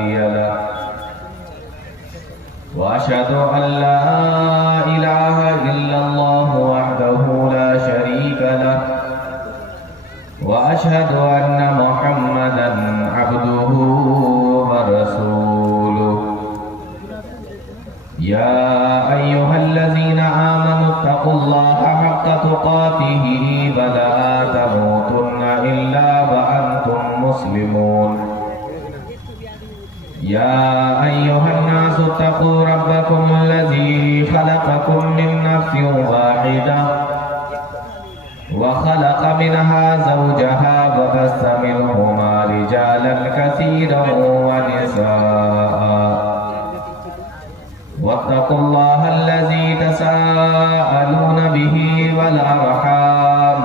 هادي له وأشهد أن لا إله إلا الله وحده لا شريك له وأشهد أن محمدا عبده ورسوله يا أيها الذين آمنوا اتقوا الله حق تقاته ولا تموتن إلا وأنتم مسلمون يا أيها الناس اتقوا ربكم الذي خلقكم من نفس واحدة وخلق منها زوجها وبث منهما رجالا كثيرا ونساء واتقوا الله الذي تساءلون به والأرحام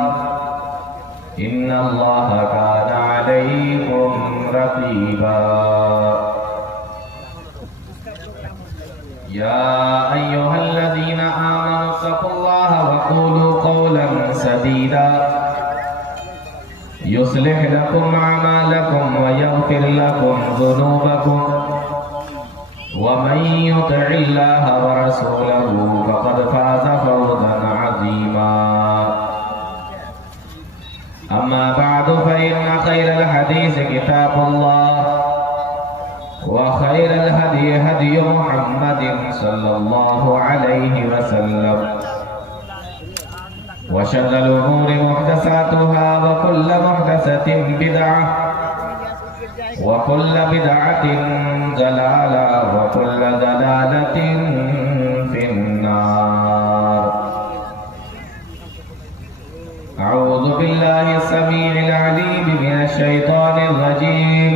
إن الله كان عليكم رقيبا يا أيها الذين آمنوا اتقوا الله وقولوا قولا سديدا يصلح لكم أعمالكم ويغفر لكم ذنوبكم ومن يطع الله ورسوله فقد فاز فوزا عظيما أما بعد فإن خير الحديث كتاب الله وخير الهدي هدي محمد صلى الله عليه وسلم وشر الأمور محدثاتها وكل محدثة بدعة وكل بدعة ضلالة وكل ضلالة في النار. أعوذ بالله السميع العليم من الشيطان الرجيم.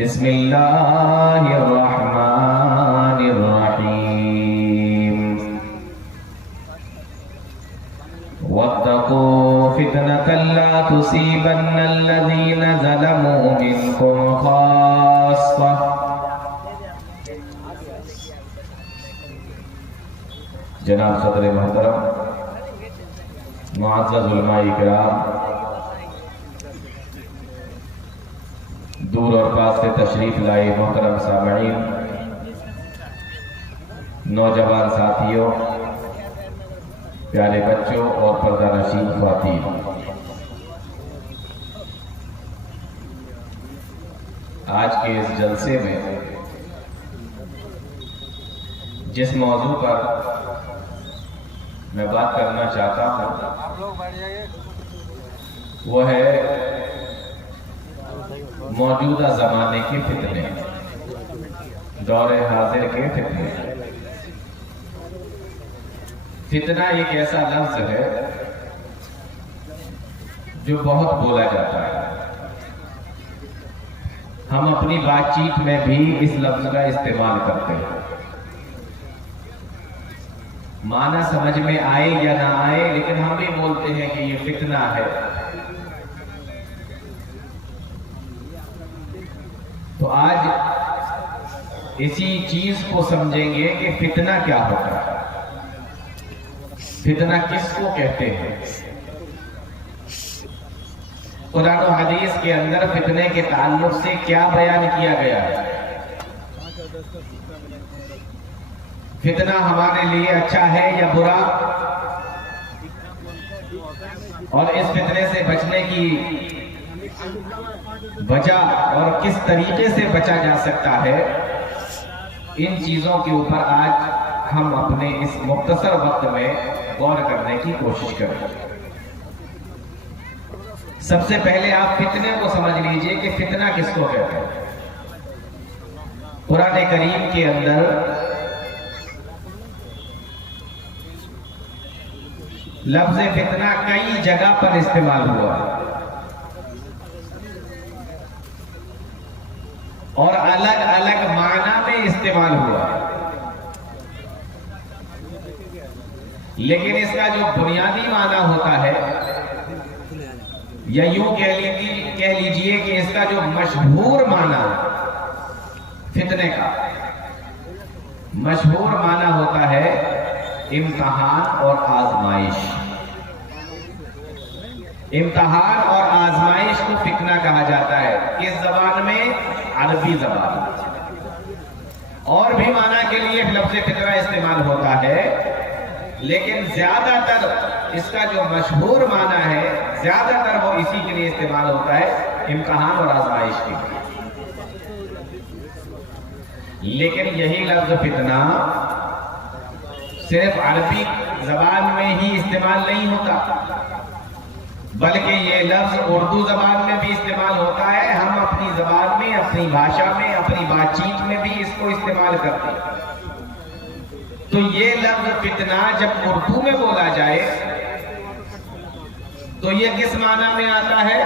بسم الله الرحمن الرحيم. واتقوا فتنة لا تصيبن الذين ظلموا منكم خاصة. جناب صدر محترم، معزز علماء کرام، دور اور پاس سے تشریف لائے محترم سامعین، نوجوان ساتھیوں، پیارے بچوں اور پردہ نشین خواتین، آج کے اس جلسے میں جس موضوع پر میں بات کرنا چاہتا ہوں وہ ہے موجودہ زمانے کے فتنے، دور حاضر کے فتنے۔ فتنہ ایک ایسا لفظ ہے جو بہت بولا جاتا ہے، ہم اپنی بات چیت میں بھی اس لفظ کا استعمال کرتے ہیں، معنی سمجھ میں آئے یا نہ آئے لیکن ہم بھی بولتے ہیں کہ یہ فتنہ ہے۔ تو آج اسی چیز کو سمجھیں گے کہ فتنہ کیا ہوتا ہے، فتنہ کس کو کہتے ہیں۔ قرآن و حدیث کے اندر فتنے کے تعلق سے کیا بیان کیا گیا ہے؟ فتنہ ہمارے لیے اچھا ہے یا برا، اور اس فتنے سے بچنے کی وجہ اور کس طریقے سے بچا جا سکتا ہے، ان چیزوں کے اوپر آج ہم اپنے اس مختصر وقت میں غور کرنے کی کوشش کریں۔ سب سے پہلے آپ فتنے کو سمجھ لیجئے کہ فتنہ کس کو کہتے ہیں۔ قرآن کریم کے اندر لفظ فتنہ کئی جگہ پر استعمال ہوا اور الگ الگ معنی میں استعمال ہوا، لیکن اس کا جو بنیادی معنی ہوتا ہے، یا یوں کہہ لیجئے کہ اس کا جو مشہور معنی فتنے کا مشہور معنی ہوتا ہے امتحان اور آزمائش۔ امتحان اور آزمائش کو فتنہ کہا جاتا ہے۔ اس زبان میں عربی زبان اور بھی معنی کے لیے لفظ فطرہ استعمال ہوتا ہے، لیکن زیادہ تر اس کا جو مشہور معنی ہے زیادہ تر وہ اسی کے لیے استعمال ہوتا ہے، امتحان اور آزمائش کے لیے۔ لیکن یہی لفظ فتنہ صرف عربی زبان میں ہی استعمال نہیں ہوتا، بلکہ یہ لفظ اردو زبان میں بھی استعمال ہوتا ہے۔ ہم اپنی زبان میں، اپنی بھاشا میں، اپنی بات چیت میں بھی اس کو استعمال کرتے ہیں۔ تو یہ لفظ فتنہ جب اردو میں بولا جائے تو یہ کس معنی میں آتا ہے؟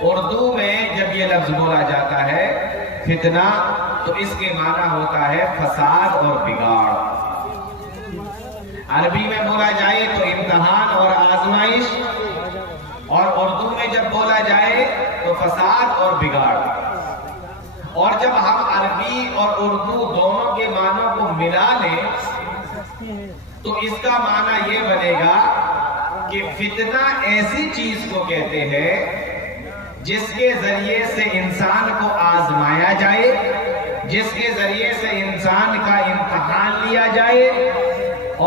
اردو میں جب یہ لفظ بولا جاتا ہے فتنہ تو اس کے معنی ہوتا ہے فساد اور بگاڑ۔ عربی میں بولا جائے تو امتحان اور آزمائش، اور اردو میں جب بولا جائے تو فساد اور بگاڑ۔ اور جب ہم عربی اور اردو دونوں کے معنوں کو ملا لیں تو اس کا معنی یہ بنے گا کہ فتنہ ایسی چیز کو کہتے ہیں جس کے ذریعے سے انسان کو آزمایا جائے، جس کے ذریعے سے انسان کا امتحان لیا جائے،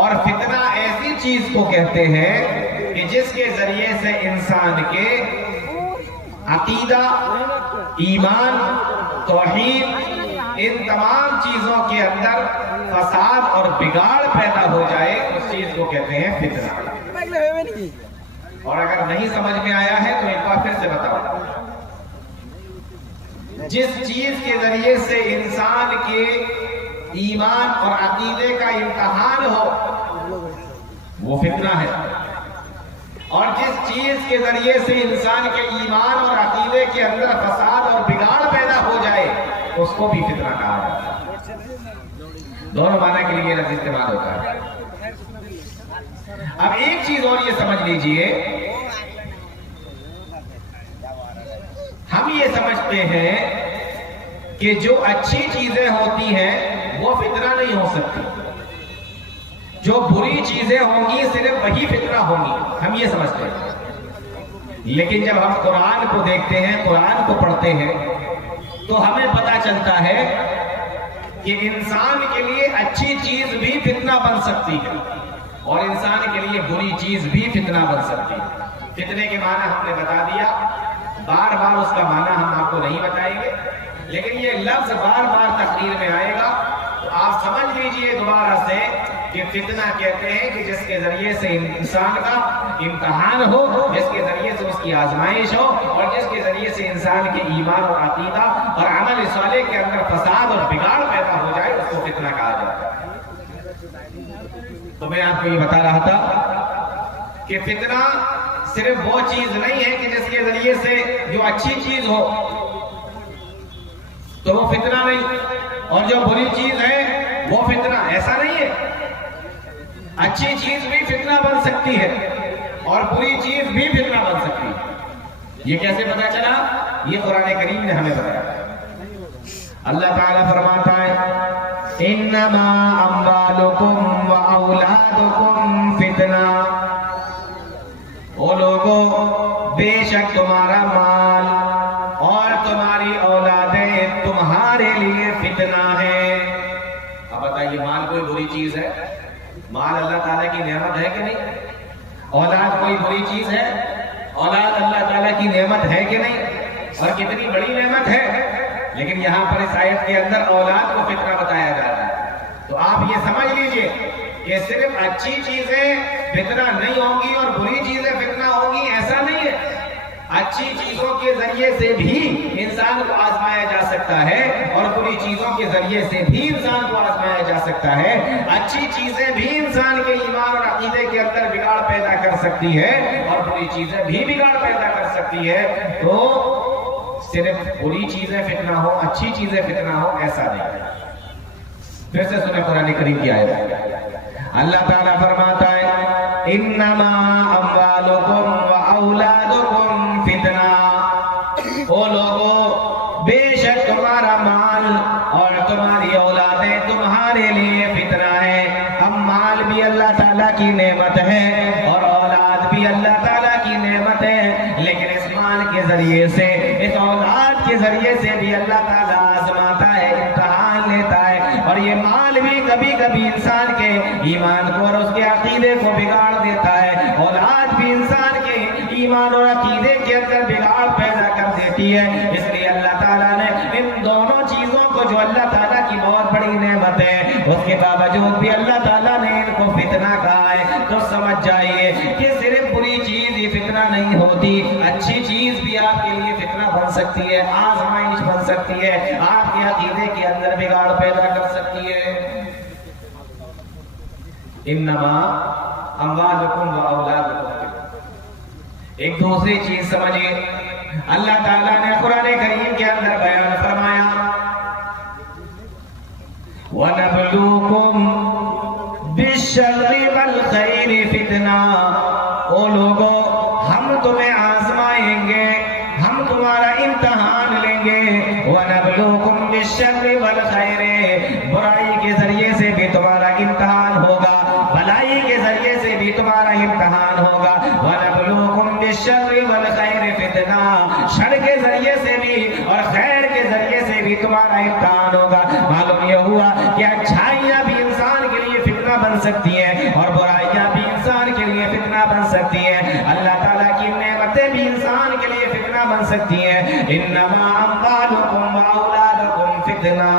اور فتنہ ایسی چیز کو کہتے ہیں کہ جس کے ذریعے سے انسان کے عقیدہ، ایمان، توحید، ان تمام چیزوں کے اندر فساد اور بگاڑ پیدا ہو جائے، اس چیز کو کہتے ہیں فتنہ۔ اور اگر نہیں سمجھ میں آیا ہے تو ایک بار پھر سے بتاؤ، جس چیز کے ذریعے سے انسان کے ایمان اور عقیدے کا امتحان ہو وہ فتنہ ہے، اور جس چیز کے ذریعے سے انسان کے ایمان اور عقیدے کے اندر فساد اور بگاڑ پیدا ہو جائے اس کو بھی فتنہ کہا جاتا ہے۔ دونوں معنی کے لیے لفظ استعمال ہوتا ہے۔ اب ایک چیز اور یہ سمجھ لیجئے، ہم یہ سمجھتے ہیں کہ جو اچھی چیزیں ہوتی ہیں وہ فتنہ نہیں ہو سکتی، جو بری چیزیں ہوں گی صرف وہی فتنہ ہوں گی، ہم یہ سمجھتے ہیں۔ لیکن جب ہم قرآن کو دیکھتے ہیں، قرآن کو پڑھتے ہیں تو ہمیں پتہ چلتا ہے کہ انسان کے لیے اچھی چیز بھی فتنہ بن سکتی ہے اور انسان کے لیے بری چیز بھی فتنہ بن سکتی ہے۔ فتنے کے معنی ہم نے بتا دیا، بار بار اس کا معنی ہم آپ کو نہیں بتائیں گے، لیکن یہ لفظ بار بار تقریر میں آئے گا تو آپ سمجھ لیجئے دوبارہ سے کہ فتنہ کہتے ہیں کہ جس کے ذریعے سے انسان کا امتحان ہو، جس کے ذریعے سے اس کی آزمائش ہو، اور جس کے ذریعے سے انسان کے ایمان اور عقیدہ اور عمل صالح کے اندر فساد اور بگاڑ پیدا ہو جائے، اس کو فتنہ کہا جاتا ہے۔ تو میں آپ کو یہ بتا رہا تھا کہ فتنہ صرف وہ چیز نہیں ہے کہ جس کے ذریعے سے جو اچھی چیز ہو تو وہ فتنہ نہیں، اور جو بری چیز ہے وہ فتنہ، ایسا نہیں ہے۔ اچھی چیز بھی فتنہ بن سکتی ہے اور بری چیز بھی فتنہ بن سکتی ہے۔ یہ کیسے پتا چلا؟ یہ قرآن کریم نے ہمیں بتایا۔ اللہ تعالیٰ فرماتا ہے انما اموالکم و اولادکم فتنہ، او لوگوں بے شک تمہارا مال اور تمہاری اولادیں تمہارے لیے فتنہ ہے۔ اب بتائیے، مال کوئی بری چیز ہے؟ مال اللہ تعالیٰ کی نعمت ہے کہ نہیں؟ اولاد کوئی بری چیز ہے؟ اولاد اللہ تعالیٰ کی نعمت ہے کہ نہیں؟ اور کتنی بڑی نعمت ہے، لیکن یہاں پر اس آیت کے اندر اولاد کو فتنہ بتایا جا رہا ہے۔ تو آپ یہ سمجھ لیجئے کہ صرف اچھی چیزیں فتنہ نہیں ہوں گی اور بری چیزیں فتنہ ہوں گی، ایسا نہیں ہے۔ اچھی چیزوں کے ذریعے سے بھی انسان کو آزمایا جا سکتا ہے اور بری چیزوں کے ذریعے سے بھی انسان کو آزمایا جا سکتا ہے۔ اچھی چیزیں بھی انسان کے ایمان اور عقیدے کے اندر بگاڑ پیدا کر سکتی ہے اور بری چیزیں بھی بگاڑ پیدا کر سکتی ہے۔ تو صرف بری چیزیں فتنہ ہو، اچھی چیزیں فتنہ ہو، ایسا نہیں ہے۔ پھر سے سنیں قرآن کریم کی آیت، اللہ تعالیٰ فرماتا ہے انما اموالکم و اولادکم فتنہ، او لوگوں بے شک تمہارا مال اور تمہاری اولادیں تمہارے لیے فتنہ ہے۔ اب مال بھی اللہ تعالیٰ کی نعمت ہے اور اولاد بھی اللہ تعالیٰ کی نعمت ہے، لیکن اس مال کے ذریعے سے، اس اولاد کے ذریعے سے بھی اللہ تعالیٰ آزماتا ہے، امتحان لیتا ہے، اور یہ مال بھی کبھی کبھی انسان کے ایمان کو اور اس کے عقیدے کو بگاڑ دیتا ہے، اولاد بھی انسان کے ایمان اور عقیدے کے اندر بگاڑ پیدا کر دیتی ہے۔ اس لیے اللہ تعالیٰ نے ان دونوں چیزوں کو، جو اللہ تعالیٰ کی بہت بڑی نعمت ہے، اس کے باوجود بھی اللہ تعالیٰ نے ان کو فتنہ کہا ہے۔ تو سمجھ جائیے کہ صرف بری چیز ہی فتنہ نہیں ہوتی، اچھی چیز بھی آپ کے لیے فتنہ بن سکتی ہے، آزمائش بن سکتی ہے، آپ کے عقیدے کے اندر بگاڑ پیدا کر سکتی ہے۔ انما اموالکم و اولادکم، ایک دوسری چیز سمجھیے، اللہ تعالیٰ نے قرآن کریم کے اندر بیان فرمایا وَنَبْلُوكُمْ بِالشَّرِّ وَالْخَيْرِ فِتْنَةً، او لوگوں ہم تمہیں آزمائیں گے، ہم تمہارا امتحان لیں گے۔ وَنَبْلُوكُمْ بِالشَّرِّ وَالْخَيْرِ، برائی کے ذریعے سے بھی تمہارا امتحان ہوگا، بھلائی کے ذریعے سے بھی تمہارا امتحان ہوگا۔ وَنَبْلُوكُمْ بِالشَّرِّ وَالْخَيْرِ فِتْنَةً، شر کے ذریعے سے بھی اور خیر کے ذریعے سے بھی تمہارا امتحان ہوگا۔ معلوم یہ ہوا کہ اچھائیاں بھی انسان کے لیے فتنہ بن سکتی ہیں اور برائیاں بھی انسان کے لیے فتنہ بن سکتی ہیں، اللہ تعالیٰ کی نعمتیں بھی انسان کے لیے فتنہ بن سکتی ہیں۔ انما اموالکم واولادکم فتنہ،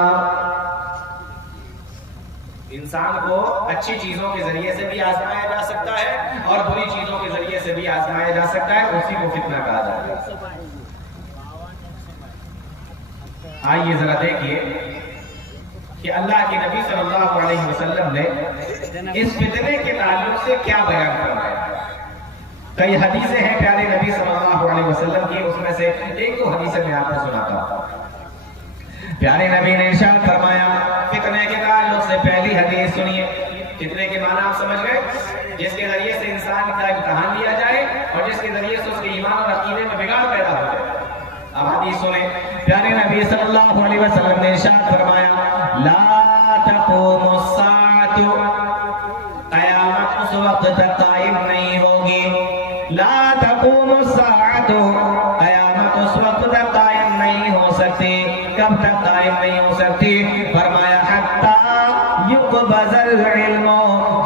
انسان کو اچھی چیزوں کے ذریعے سے بھی آزمایا جا سکتا ہے اور بری چیزوں کے ذریعے سے بھی آزمایا جا سکتا ہے، اسی کو فتنہ کہا جاتا ہے۔ آئیے ذرا دیکھیے کہ اللہ کے نبی صلی اللہ علیہ وسلم نے اس فتنے کے تعلق سے کیا بیان فرمایا۔ کئی حدیثیں ہیں پیارے نبی صلی اللہ علیہ وسلم کی، اس میں سے ایک دو حدیثیں میں آپ کو سناتا ہوں۔ پیارے نبی نے ارشاد فرمایا فتنے کے تعلق سے، پہلی حدیث سنیے۔ فتنے کے معنی آپ سمجھ گئے، جس کے ذریعے سے انسان کا امتحان لیا جائے اور جس کے ذریعے سے اس کے ایمان اور عقیدے میں بگاڑ پیدا ہو جائے۔ اب حدیث سنیں، پیارے نبی صلی اللہ علیہ وسلم نے ارشاد فرمایا لا تقوم الساعۃ، قیامت اس وقت تک قائم نہیں ہوگی، لا تقوم الساعۃ، قیامت اس وقت تک قائم نہیں ہو سکتی۔ کب تک قائم نہیں ہو سکتی؟ فرمایا حتی یقبض العلم،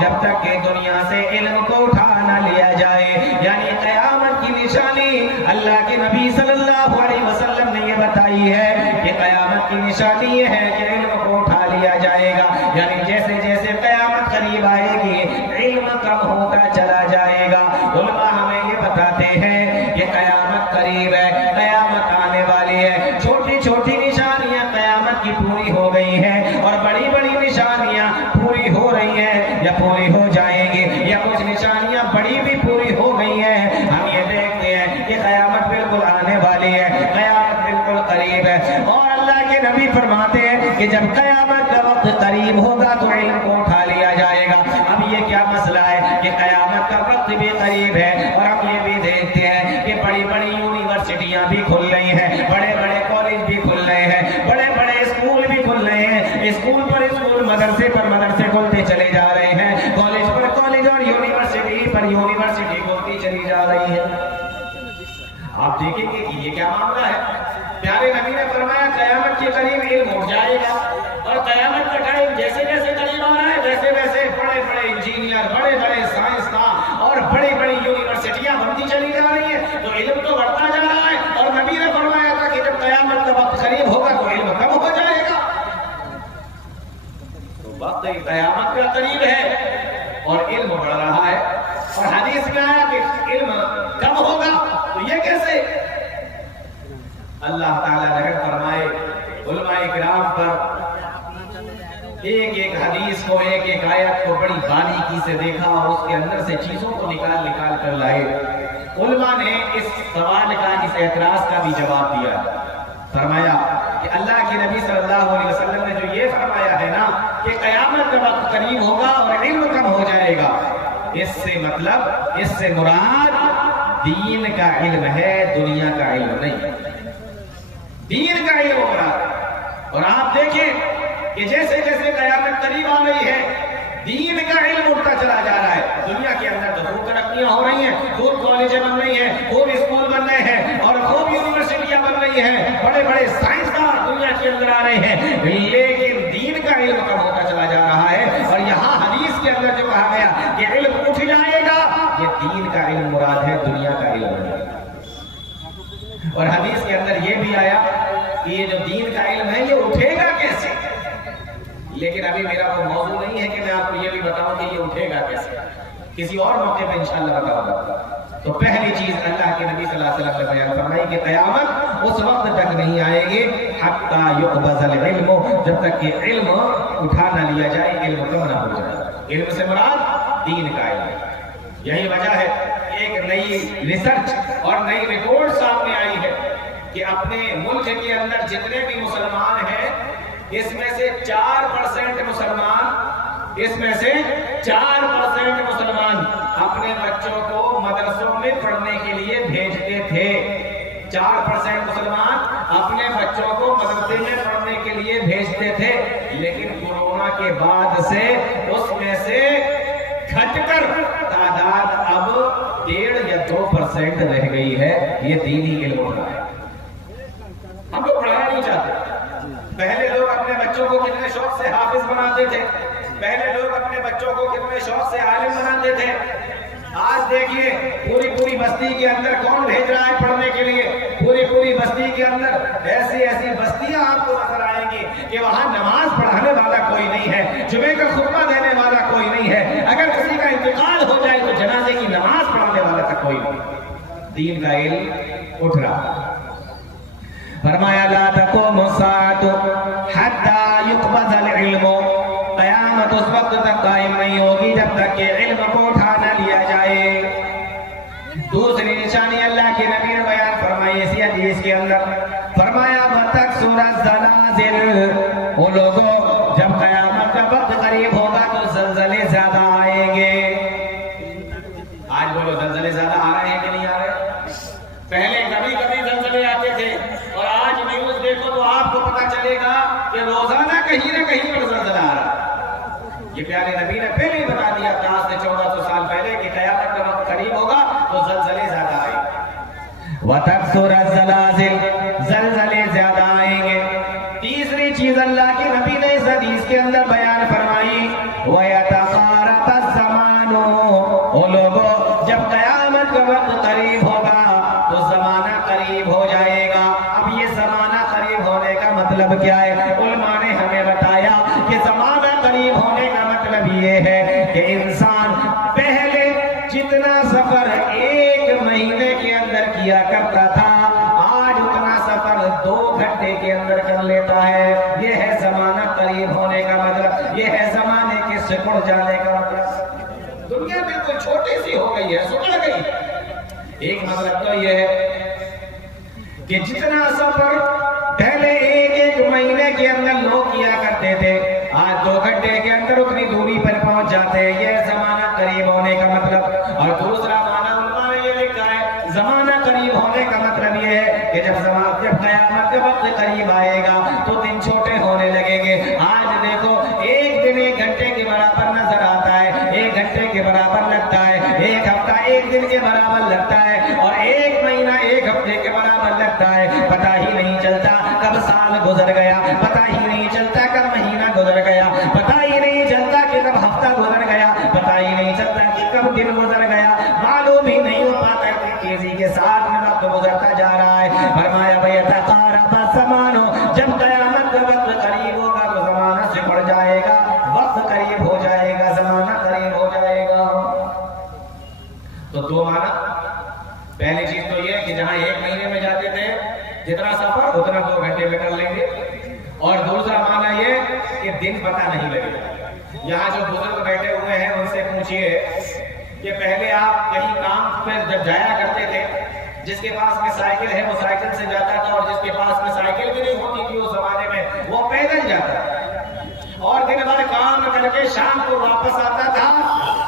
جب تک کہ دنیا سے علم کو اٹھا نہ لیا جائے۔ یعنی قیامت کی نشانی اللہ کے نبی صلی اللہ علیہ وسلم نے یہ بتائی ہے کہ قیامت کی نشانی یہ ہے کہ علم کو اٹھا لیا جائے گا۔ یعنی جیسے جیسے قیامت قریب آئے گی علم کم ہوتا چلا جائے گا۔ علماء ہمیں یہ بتاتے ہیں کہ قیامت قریب ہے، قیامت آنے والی ہے، چھوٹی چھوٹی نشانیاں قیامت کی پوری ہو گئی ہیں اور بڑی بڑی نشانیاں پوری ہو رہی ہیں یا پوری ہو جائیں گی، یا کچھ نشانیاں بڑی بھی پوری ہو گئی ہیں۔ ہم یہ دیکھتے ہیں کہ قیامت بالکل آنے والی ہے، قیامت بالکل قریب ہے، اور اللہ کے نبی فرماتے ہیں کہ جب قیامت کا وقت قریب ہوگا تو علم کو اٹھا لیا جائے گا۔ اب یہ کیا مسئلہ ہے کہ قیامت کا وقت بھی قریب ہے اور ہم یہ بھی دیکھتے ہیں کہ بڑی بڑی یونیورسٹیاں بھی کھل رہی ہیں، بڑے بڑے کالج بھی کھل رہے ہیں، بڑے بڑے اسکول بھی کھل رہے ہیں، اسکول پر اسکول، مدرسے پر مدرسے کھلتے چلے جا رہے ہیں، کالج پر کالج اور یونیورسٹی پر یونیورسٹی کھلتی چلی جا رہی ہے۔ آپ دیکھیں گے کہ یہ کیا معاملہ ہے۔ پیارے نبی نے فرمایا قیامت کے قریب علم اٹھ جائے گا، اور قیامت کا ٹائم جیسے جیسے قریب آ رہا ہے ویسے ویسے بڑے بڑے انجینئر، بڑے بڑے سائنسداں اور بڑی بڑی یونیورسٹیاں بنتی چلی جا رہی ہیں، تو علم تو بڑھتا جا رہا ہے۔ اور نبی نے فرمایا تھا کہ جب قیامت کا وقت قریب ہوگا تو علم کم ہو جائے گا۔ تو وقت قیامت کا قریب ہے اور علم بڑھ رہا ہے، اور حدیث میں آیا کہ علم کم ہوگا، تو یہ کیسے؟ اللہ تعالیٰ رحم فرمائے علماء کرام پر، ایک ایک حدیث کو، ایک ایک آیت کو بڑی باریکی سے دیکھا اور اس کے اندر سے چیزوں کو نکال نکال کر لائے۔ علماء نے اس سوال کا، اس اعتراض کا بھی جواب دیا، فرمایا کہ اللہ کے نبی صلی اللہ علیہ وسلم نے جو یہ فرمایا ہے نا کہ قیامت کا وقت قریب ہوگا اور علم کم ہو جائے گا، اس سے مطلب، اس سے مراد دین کا علم ہے، دنیا کا علم نہیں، دین کا علم ہو رہا ہے۔ اور آپ دیکھیں کہ جیسے جیسے قیامت قریب آ رہی ہے دین کا علم اٹھتا چلا جا رہا ہے۔ دنیا کے اندر تو خوب ترقیاں ہو رہی ہیں، خوب کالجیں بن رہی ہیں، خوب اسکول بن رہے ہیں اور خوب یونیورسٹیاں بن رہی ہیں، بڑے بڑے سائنسدان دنیا کے کے اندر آ رہے ہیں، لیکن دین کا علم کم ہوتا چلا جا رہا ہے۔ اور یہاں حدیث کے اندر جو کہا گیا کہ علم اٹھ جائے گا، یہ دین کا علم مراد ہے، دنیا کا علم نہیں۔ اور حدیث کے اندر یہ بھی آیا کہ یہ جو دین کا علم ہے یہ اٹھے گا کیسے، لیکن ابھی میرا وہ موضوع نہیں ہے کہ میں آپ کو یہ بھی بتاؤں کہ یہ اٹھے گا کیسے، کسی اور موقع پہ انشاءاللہ بتاؤں گا۔ تو پہلی چیز اللہ کے نبی صلی اللہ علیہ وسلم نے بیان فرمائی کہ قیامت اس وقت تک نہیں آئے گی حتی یقبض العلم، جب تک کہ علم اٹھا نہ لیا جائے، علم کم نہ ہو جائے۔ علم سے مراد دین کا علم۔ یہی وجہ ہے ایک نئی ریسرچ اور نئی رپورٹ سامنے آئی ہے کہ اپنے ملک کے اندر جتنے بھی مسلمان ہیں، اس میں سے 4% مسلمان، اس میں سے 4% مسلمان اپنے بچوں کو مدرسوں میں پڑھنے کے لیے بھیجتے تھے۔ 4% مسلمان اپنے بچوں کو مدرسے میں پڑھنے کے لیے بھیجتے تھے، لیکن کورونا کے بعد سے اس میں سے گھٹ کر تعداد اب 1.5 یا 2% رہ گئی ہے۔ یہ دینی علم ہو رہا ہے، ہم کو پڑھانا نہیں چاہتے۔ پہلے لوگ اپنے بچوں کو کتنے شوق سے حافظ بناتے تھے، پہلے لوگ اپنے بچوں کو کتنے شوق سے عالم بناتے تھے۔ آج دیکھیے پوری بستی کے اندر کون بھیج رہا ہے پڑھنے کے لیے؟ پوری بستی کے اندر ایسی بستیاں آپ کو نظر آئیں گی کہ وہاں نماز پڑھانے والا کوئی نہیں ہے، جمعے کا خطبہ دینے والا کوئی نہیں ہے، اگر کسی کا انتقال ہو جائے تو جنازے کی نماز پڑھانے والا تک کوئی نہیں۔ دین کا علم اٹھ رہا۔ فرمایا لا تقوم الساعة حتى يقبض العلم، قیامت اس وقت تک قائم نہیں ہوگی جب تک کہ علم کو اٹھا نہ لیا جائے۔ دوسری نشانی اللہ کے نبی نے بیان فرمائی اسی حدیث کے اندر، فرمایا وَتَكْسُرَ الزَّلَازِلُ، وہ لوگوں جب قیامت کا وقت قریب ہوگا تو زلزلے زیادہ آئیں گے۔ آج بولو زلزلے زیادہ آ رہے ہیں کہ نہیں آ رہے؟ پہلے کبھی زلزلے آتے تھے، اور آج نیوز دیکھو تو آپ کو پتہ چلے گا کہ روزانہ کہیں نہ کہیں پر زلزلہ آ رہا ہے۔ یہ پیارے نبی نے پہلے ہی بتا دیا تھا آج سے 1400 سال پہلے کہ قیامت کا وقت قریب ہوگا تو زلزلے زیادہ آئیں گے۔ وَتَكْسُرَ الزَّلَازِلُ، زلزلے زیادہ آئیں گے۔ تیسری چیز اللہ کے نبی نے اس حدیث کے اندر بیان فرمائی وَيَتَقَارَبَ الزَّمَانُ، وہ لوگوں جب قیامت کا وقت قریب ہوگا تو زمانہ قریب ہو جائے گا۔ اب یہ زمانہ قریب ہونے کا مطلب کیا ہے؟ علماء نے ہمیں بتایا کہ زمانہ قریب ہونے کا مطلب یہ ہے کہ انسان پہلے جتنا سفر 1 مہینے کے اندر کیا کرتا تھا، آج اتنا سفر 2 گھنٹے کے اندر کر لیتا ہے۔ یہ ہے زمانہ قریب ہونے کا مطلب، یہ ہے زمانے کے سکڑ جانے کا مطلب۔ دنیا بالکل چھوٹی سی ہو گئی ہے، سکڑ گئی۔ ایک مطلب تو یہ ہے کہ جتنا سفر پہلے 1 مہینے کے اندر لوگ کیا کرتے تھے، آج 2 گھنٹے کے اندر اتنی دوری پر پہنچ جاتے ہیں۔ یہ زمانہ قریب ہونے کا مطلب۔ اور دوسرا معنی علماء نے یہ لکھا ہے، زمانہ قریب ہونے کا مطلب یہ ہے کہ جب قیامت کا وقت قریب آئے گا تو دن چھوٹے ہونے لگیں گے۔ آج دیکھو 1 دن 1 گھنٹے کے برابر نظر آتا ہے، 1 گھنٹے کے برابر لگتا ہے، 1 ہفتہ 1 دن کے برابر لگتا ہے، اور 1 مہینہ 1 ہفتے کے برابر لگتا ہے۔ پتہ ہی نہیں چلتا کب سال گزر گیا، پتہ ہی نہیں چلتا کب مہینہ گزر گیا، پتہ ہی نہیں چلتا کہ کب ہفتہ گزر گیا، پتہ ہی نہیں چلتا کہ کب دن گزر گیا، معلوم ہی نہیں ہو پاتا کہ تیزی کے ساتھ میں وقت گزرتا جا رہا ہے۔ فرمایا وَيَتَقَارَبَ الزَّمَانُ، جب قیامت کا وقت قریب ہوگا تو زمانہ سے بڑھ جائے گا، وقت قریب ہو جائے گا، زمانہ قریب ہو جائے گا۔ تو 2 معنی، پہلی چیز تو یہ کہ جہاں 1 مہینے میں جاتے تھے جتنا سفر اتنا 2 گھنٹے میں کر لیں گے، اور دوسرا معنی یہ کہ دن پتہ نہیں لگے گا۔ یہاں جو بزرگ بیٹھے ہوئے ہیں ان سے پوچھئے کہ پہلے آپ کہیں کام پہ جب جایا کرتے تھے، جس کے پاس میں سائیکل ہے وہ سائیکل سے جاتا تھا، اور جس کے پاس میں سائیکل بھی نہیں ہوتی تھی اس زمانے میں وہ پیدل جاتا تھا، اور دن بھر کام کر کے شام کو واپس آتا تھا۔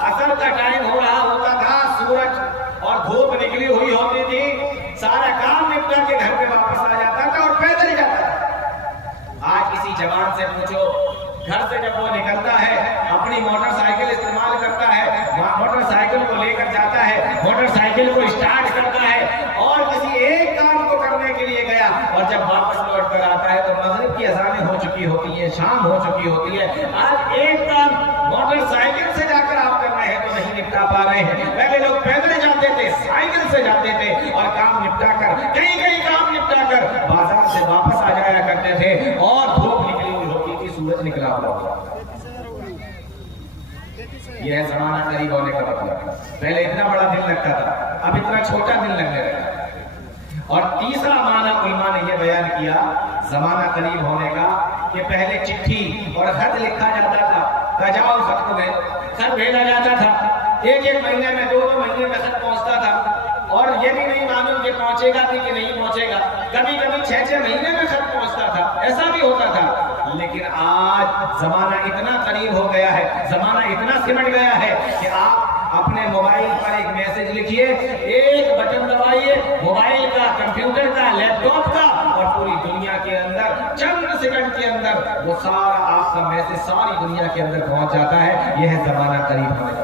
عصر کا ٹائم ہو رہا ہوتا تھا، سورج اور دھوپ نکلی ہوئی ہوتی تھی، سارا کام نپٹا کے گھر پہ واپس آ جاتا تھا اور پیدل جاتا تھا۔ آج کسی جوان سے پوچھو، گھر سے جب وہ نکلتا ہے اپنی موٹر سائیکل استعمال کرتا ہے، موٹر سائیکل کو لے کر جاتا ہے، موٹر سائیکل کو اسٹارٹ کرتا ہے، اور کسی ایک کام کو کرنے کے لیے گیا، اور جب واپس لوٹ کر آتا ہے تو مغرب کی چکی ہوتی ہے، شام ہو چکی ہوتی ہے، آج ایک کام موٹر سائیکل سے جا کر آپ کر رہے ہیں تو نہیں نپٹا پا رہے ہیں۔ پہلے لوگ پیدل جاتے تھے، سائیکل سے جاتے تھے اور کام نپٹا کر کئی کام نپٹا کر بازار سے واپس آ جایا کرتے تھے، اور دھوپ نکلی ہوئی ہوتی تھی، سورج نکلا ہوا ہوتا۔ یہ ہے زمانہ قریب ہونے کا مطلب۔ پہلے اتنا بڑا دن لگتا تھا، اب اتنا چھوٹا دن لگنے لگا۔ اور تیسرا معنی علماء نے یہ بیان کیا زمانہ قریب ہونے کا کہ پہلے چٹھی اور خط لکھا جاتا تھا، کجاؤ خط کو خط بھیجا جاتا تھا، ایک مہینے میں 2 مہینے میں خط پہنچتا تھا، اور یہ بھی نہیں معلوم کہ پہنچے گا کہ نہیں پہنچے گا، کبھی 6 مہینے میں خط پہنچتا تھا، ایسا بھی ہوتا تھا۔ لیکن آج زمانہ اتنا قریب ہو گیا ہے، زمانہ اتنا سمٹ گیا ہے کہ آپ اپنے موبائل پر ایک میسج لکھیے، ایک بٹن دبائیے، موبائل کا، کمپیوٹر کا، لیپ ٹاپ کا، اور پوری دنیا کے اندر چند سیکنڈ کے اندر وہ سارا آپ کا میسج ساری دنیا کے اندر پہنچ جاتا ہے۔ یہ ہے زمانہ قریب ہونے کا۔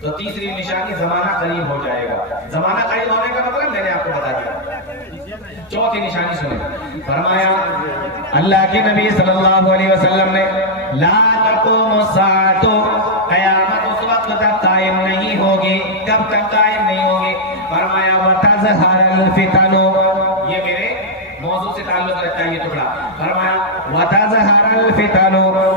تو تیسری نشانی زمانہ قریب ہو جائے گا۔ زمانہ قریب ہونے کا مطلب میں نے آپ کو بتا دیا۔ چوتھی نشانی سنیں، فرمایا اللہ کے نبی صلی اللہ علیہ وسلم نے لا تقوم الساعۃ، قیامت اس وقت تک قائم نہیں ہوگی۔ کب تک قائم نہیں ہوگی؟ فرمایا وتظہر الفتن، یہ میرے موضوع سے تعلق رکھتا ہے یہ ٹکڑا۔ فرمایا وتظہر الفتن،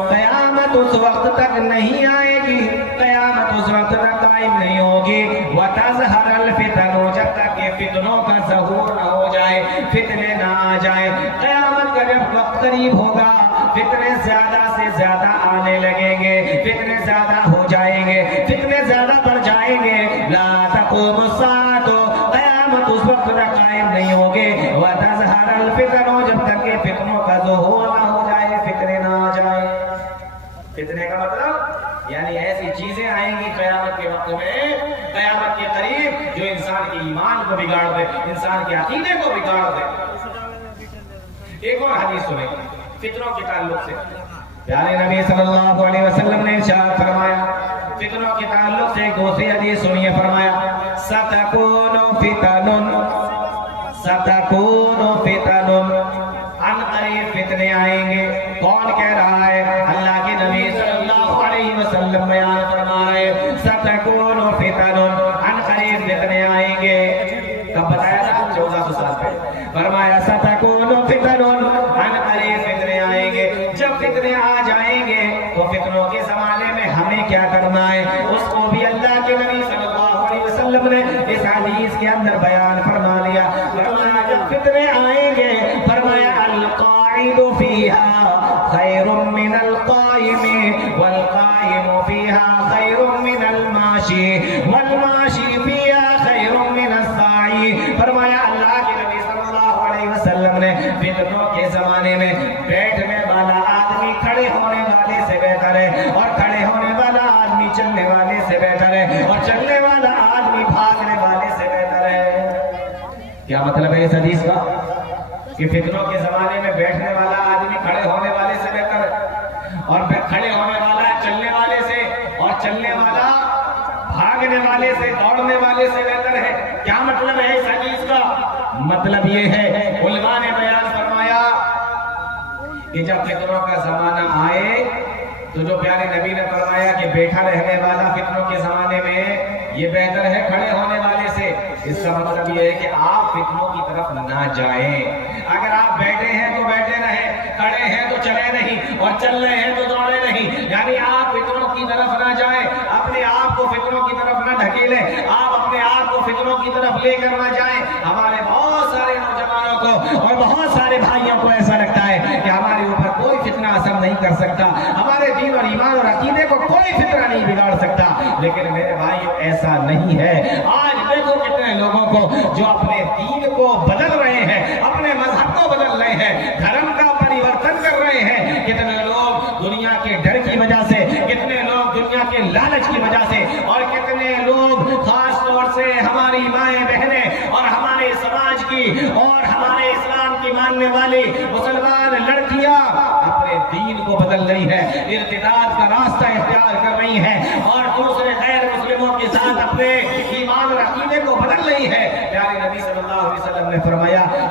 قیامت اس وقت تک نہیں آئے گی، قیامت اس وقت تک قائم نہیں ہوگی۔ وتظہر الفتن، جب تک کہ فتنوں کا ظہور نہ ہو جائے، فتنے نہ آ جائے۔ قیامت کا جب وقت قریب ہوگا، فتنے زیادہ سے زیادہ آنے لگیں گے، فتنے زیادہ ہو جائیں گے، فتنے زیادہ بڑھ جائیں گے۔ لا تقوم الساعۃ، قیامت اس وقت تک قائم نہیں ہوگے۔ وتظہر الفتن، جب تک کہ فتنوں کا ظہور نہ ہو جائے، فتنے نہ آ جائے۔ فتنے کا مطلب یعنی ایسی چیزیں آئیں گی قیامت کے وقت میں، قیامت کے قریب، جو انسان کے ایمان کو بگاڑ دے، انسان کے عقیدے کو بگاڑ دے۔ ایک اور حدیث سنیں فتنوں کے تعلق سے۔ پیارے نبی صلی اللہ علیہ وسلم نے ارشاد فرمایا، فتنوں کے تعلق سے ایک دوسری حدیث سنیے، فرمایا ستکون فتن، ستکون فتن، ان قریب فتنے آئیں گے۔ کون کہہ رہا ہے؟ اللہ کے نبی صلی اللہ علیہ وسلم بیان فرما رہے، ستکون فتن، ان قریب فتنے آئیں گے۔ کب بتایا تھا؟ 1400 سال پہلے۔ فرمایا ستکون فتن، ان قریب فتنے آئیں گے۔ جب فتنے آ جائیں گے تو فتنوں کے زمانے میں ہمیں کیا کرنا ہے، اس کو بھی اللہ کے نبی صلی اللہ علیہ وسلم نے اس حدیث کے اندر بیان فرما لیا۔ فرمایا جب فتنے آئیں گے، فرمایا القاعد فیہا خیر من القائم، والقائم فیہا خیر من الماشی، والماشی فیہا خیر من الساعی۔ فرمایا اللہ کے نبی صلی اللہ علیہ وسلم نے فتنوں کے زمانے میں بیٹھنے والا آدمی کھڑے ہونے والے سے بہتر ہے، اور کھڑے ہونے والا آدمی چلنے والے سے بہتر ہے، اور چلنے والا آدمی بھاگنے والے سے بہتر ہے۔ کیا مطلب ہے اس حدیث کا؟ کہ فتنوں کے زمانے میں بیٹھنے والا آدمی کھڑے ہونے والے سے بہتر ہے، اور کھڑے ہونے والا چلنے والے سے، اور چلنے والا بھاگنے والے سے، دوڑنے والے سے بہتر ہے۔ کیا مطلب ہے اس حدیث کا؟ مطلب یہ ہے، علماء نے بیان فرمایا کہ جب فتنوں کا زمانہ آئے تو جو پیارے نبی نے فرمایا کہ بیٹھا رہنے والا فتنوں کے زمانے میں یہ بہتر ہے کھڑے ہونے والے سے، اس کا مطلب یہ ہے کہ آپ فتنوں کی طرف نہ جائیں۔ اگر آپ بیٹھے ہیں تو بیٹھے رہیں، کھڑے ہیں تو چلے نہیں، اور چل رہے ہیں تو دوڑے نہیں، یعنی آپ فتنوں کی طرف نہ جائیں، اپنے آپ کو فتنوں کی طرف نہ ڈھکیلیں، آپ اپنے آپ کو فتنوں کی طرف لے کر نہ جائیں۔ ہمارے بہت سارے نوجوانوں کو اور بہت سارے بھائیوں کو ایسا لگتا ہے کہ ہمارے اوپر کوئی فتنہ اثر نہیں کر سکتا، ہمارے دین اور ایمان اور عقیدے کو کوئی فتنہ نہیں بگاڑ سکتا، لیکن میرے بھائیو ایسا نہیں ہے۔ آج دیکھو کتنے لوگوں کو جو اپنے دین کو بدل رہے ہیں، اپنے مذہب کو بدل رہے ہیں، دھرم کا پریورتن کر رہے ہیں، کتنے لوگ دنیا کے ڈر کی وجہ سے، کتنے لوگ دنیا کے لالچ کی وجہ سے، اور کتنے لوگ خاص طور سے ہماری مائیں بہنیں اور ہمارے سماج کی اور ہمارے اسلام کی ماننے والی مسلمان لڑکیاں اپنے دین کو بدل رہی ہے، ارتداد کا راستہ اختیار کر رہی ہیں، اور دوسرے غیر مسلموں کے ساتھ اپنے ایمان اور عقیدے کو بدل رہی ہے۔ پیارے نبی صلی اللہ علیہ وسلم نے فرمایا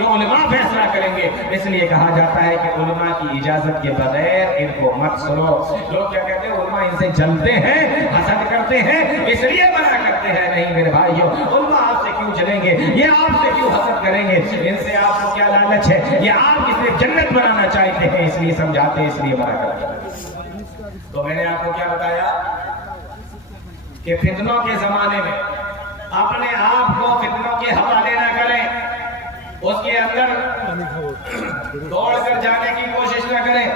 یہ علماء فیصلہ کریں گے. اس لیے کہا جاتا ہے کہ علماء کی اجازت کے بغیر ان کو مت سنو. لوگ کیا کہتے ہیں علماء ان سے جلتے ہیں, حسد کرتے ہیں, اس لیے منع کرتے ہیں. نہیں میرے بھائیو, علماء آپ سے کیوں چلیں گے, یہ آپ سے کیوں حسد کریں گے, ان سے آپ کو کیا لالچ ہے, یہ آپ کی صرف جنت بنانا چاہتے ہیں, اس لیے سمجھاتے ہیں, اس لیے منع کرتے ہیں. تو میں نے آپ کو کیا بتایا کہ فتنوں کے زمانے میں اپنے آپ کو فتنوں کے حوالے نہ کریں, اس کے اندر دوڑ کر جانے کی کوشش نہ کریں,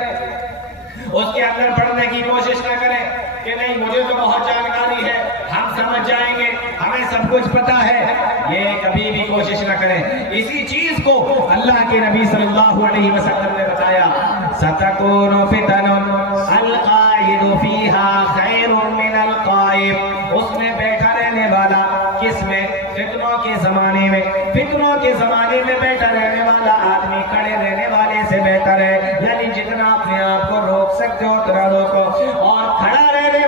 اس کے اندر پڑھنے کی کوشش نہ کریں کہ نہیں مجھے تو بہت جانکاری ہے, ہم سمجھ جائیں گے, ہمیں سب کچھ پتا ہے. یہ کبھی بھی کوشش نہ کریں. اسی چیز کو اللہ کے نبی صلی اللہ علیہ وسلم نے بتایا, سَتَكُونُ فِتَنٌ الْقَائِدُ فِيهَا خَيْرٌ مِّنَ الْقَائِمِ. اس میں بیٹھا رہنے والا, کس میں, فتنوں کے زمانے میں, فتنوں کے زمانے میں بیٹھا رہنے والا آدمی کھڑے رہنے والے سے بہتر ہے. یعنی جتنا اپنے آپ کو روک سکتے ہو اتنا روکو, اور کھڑا رہنے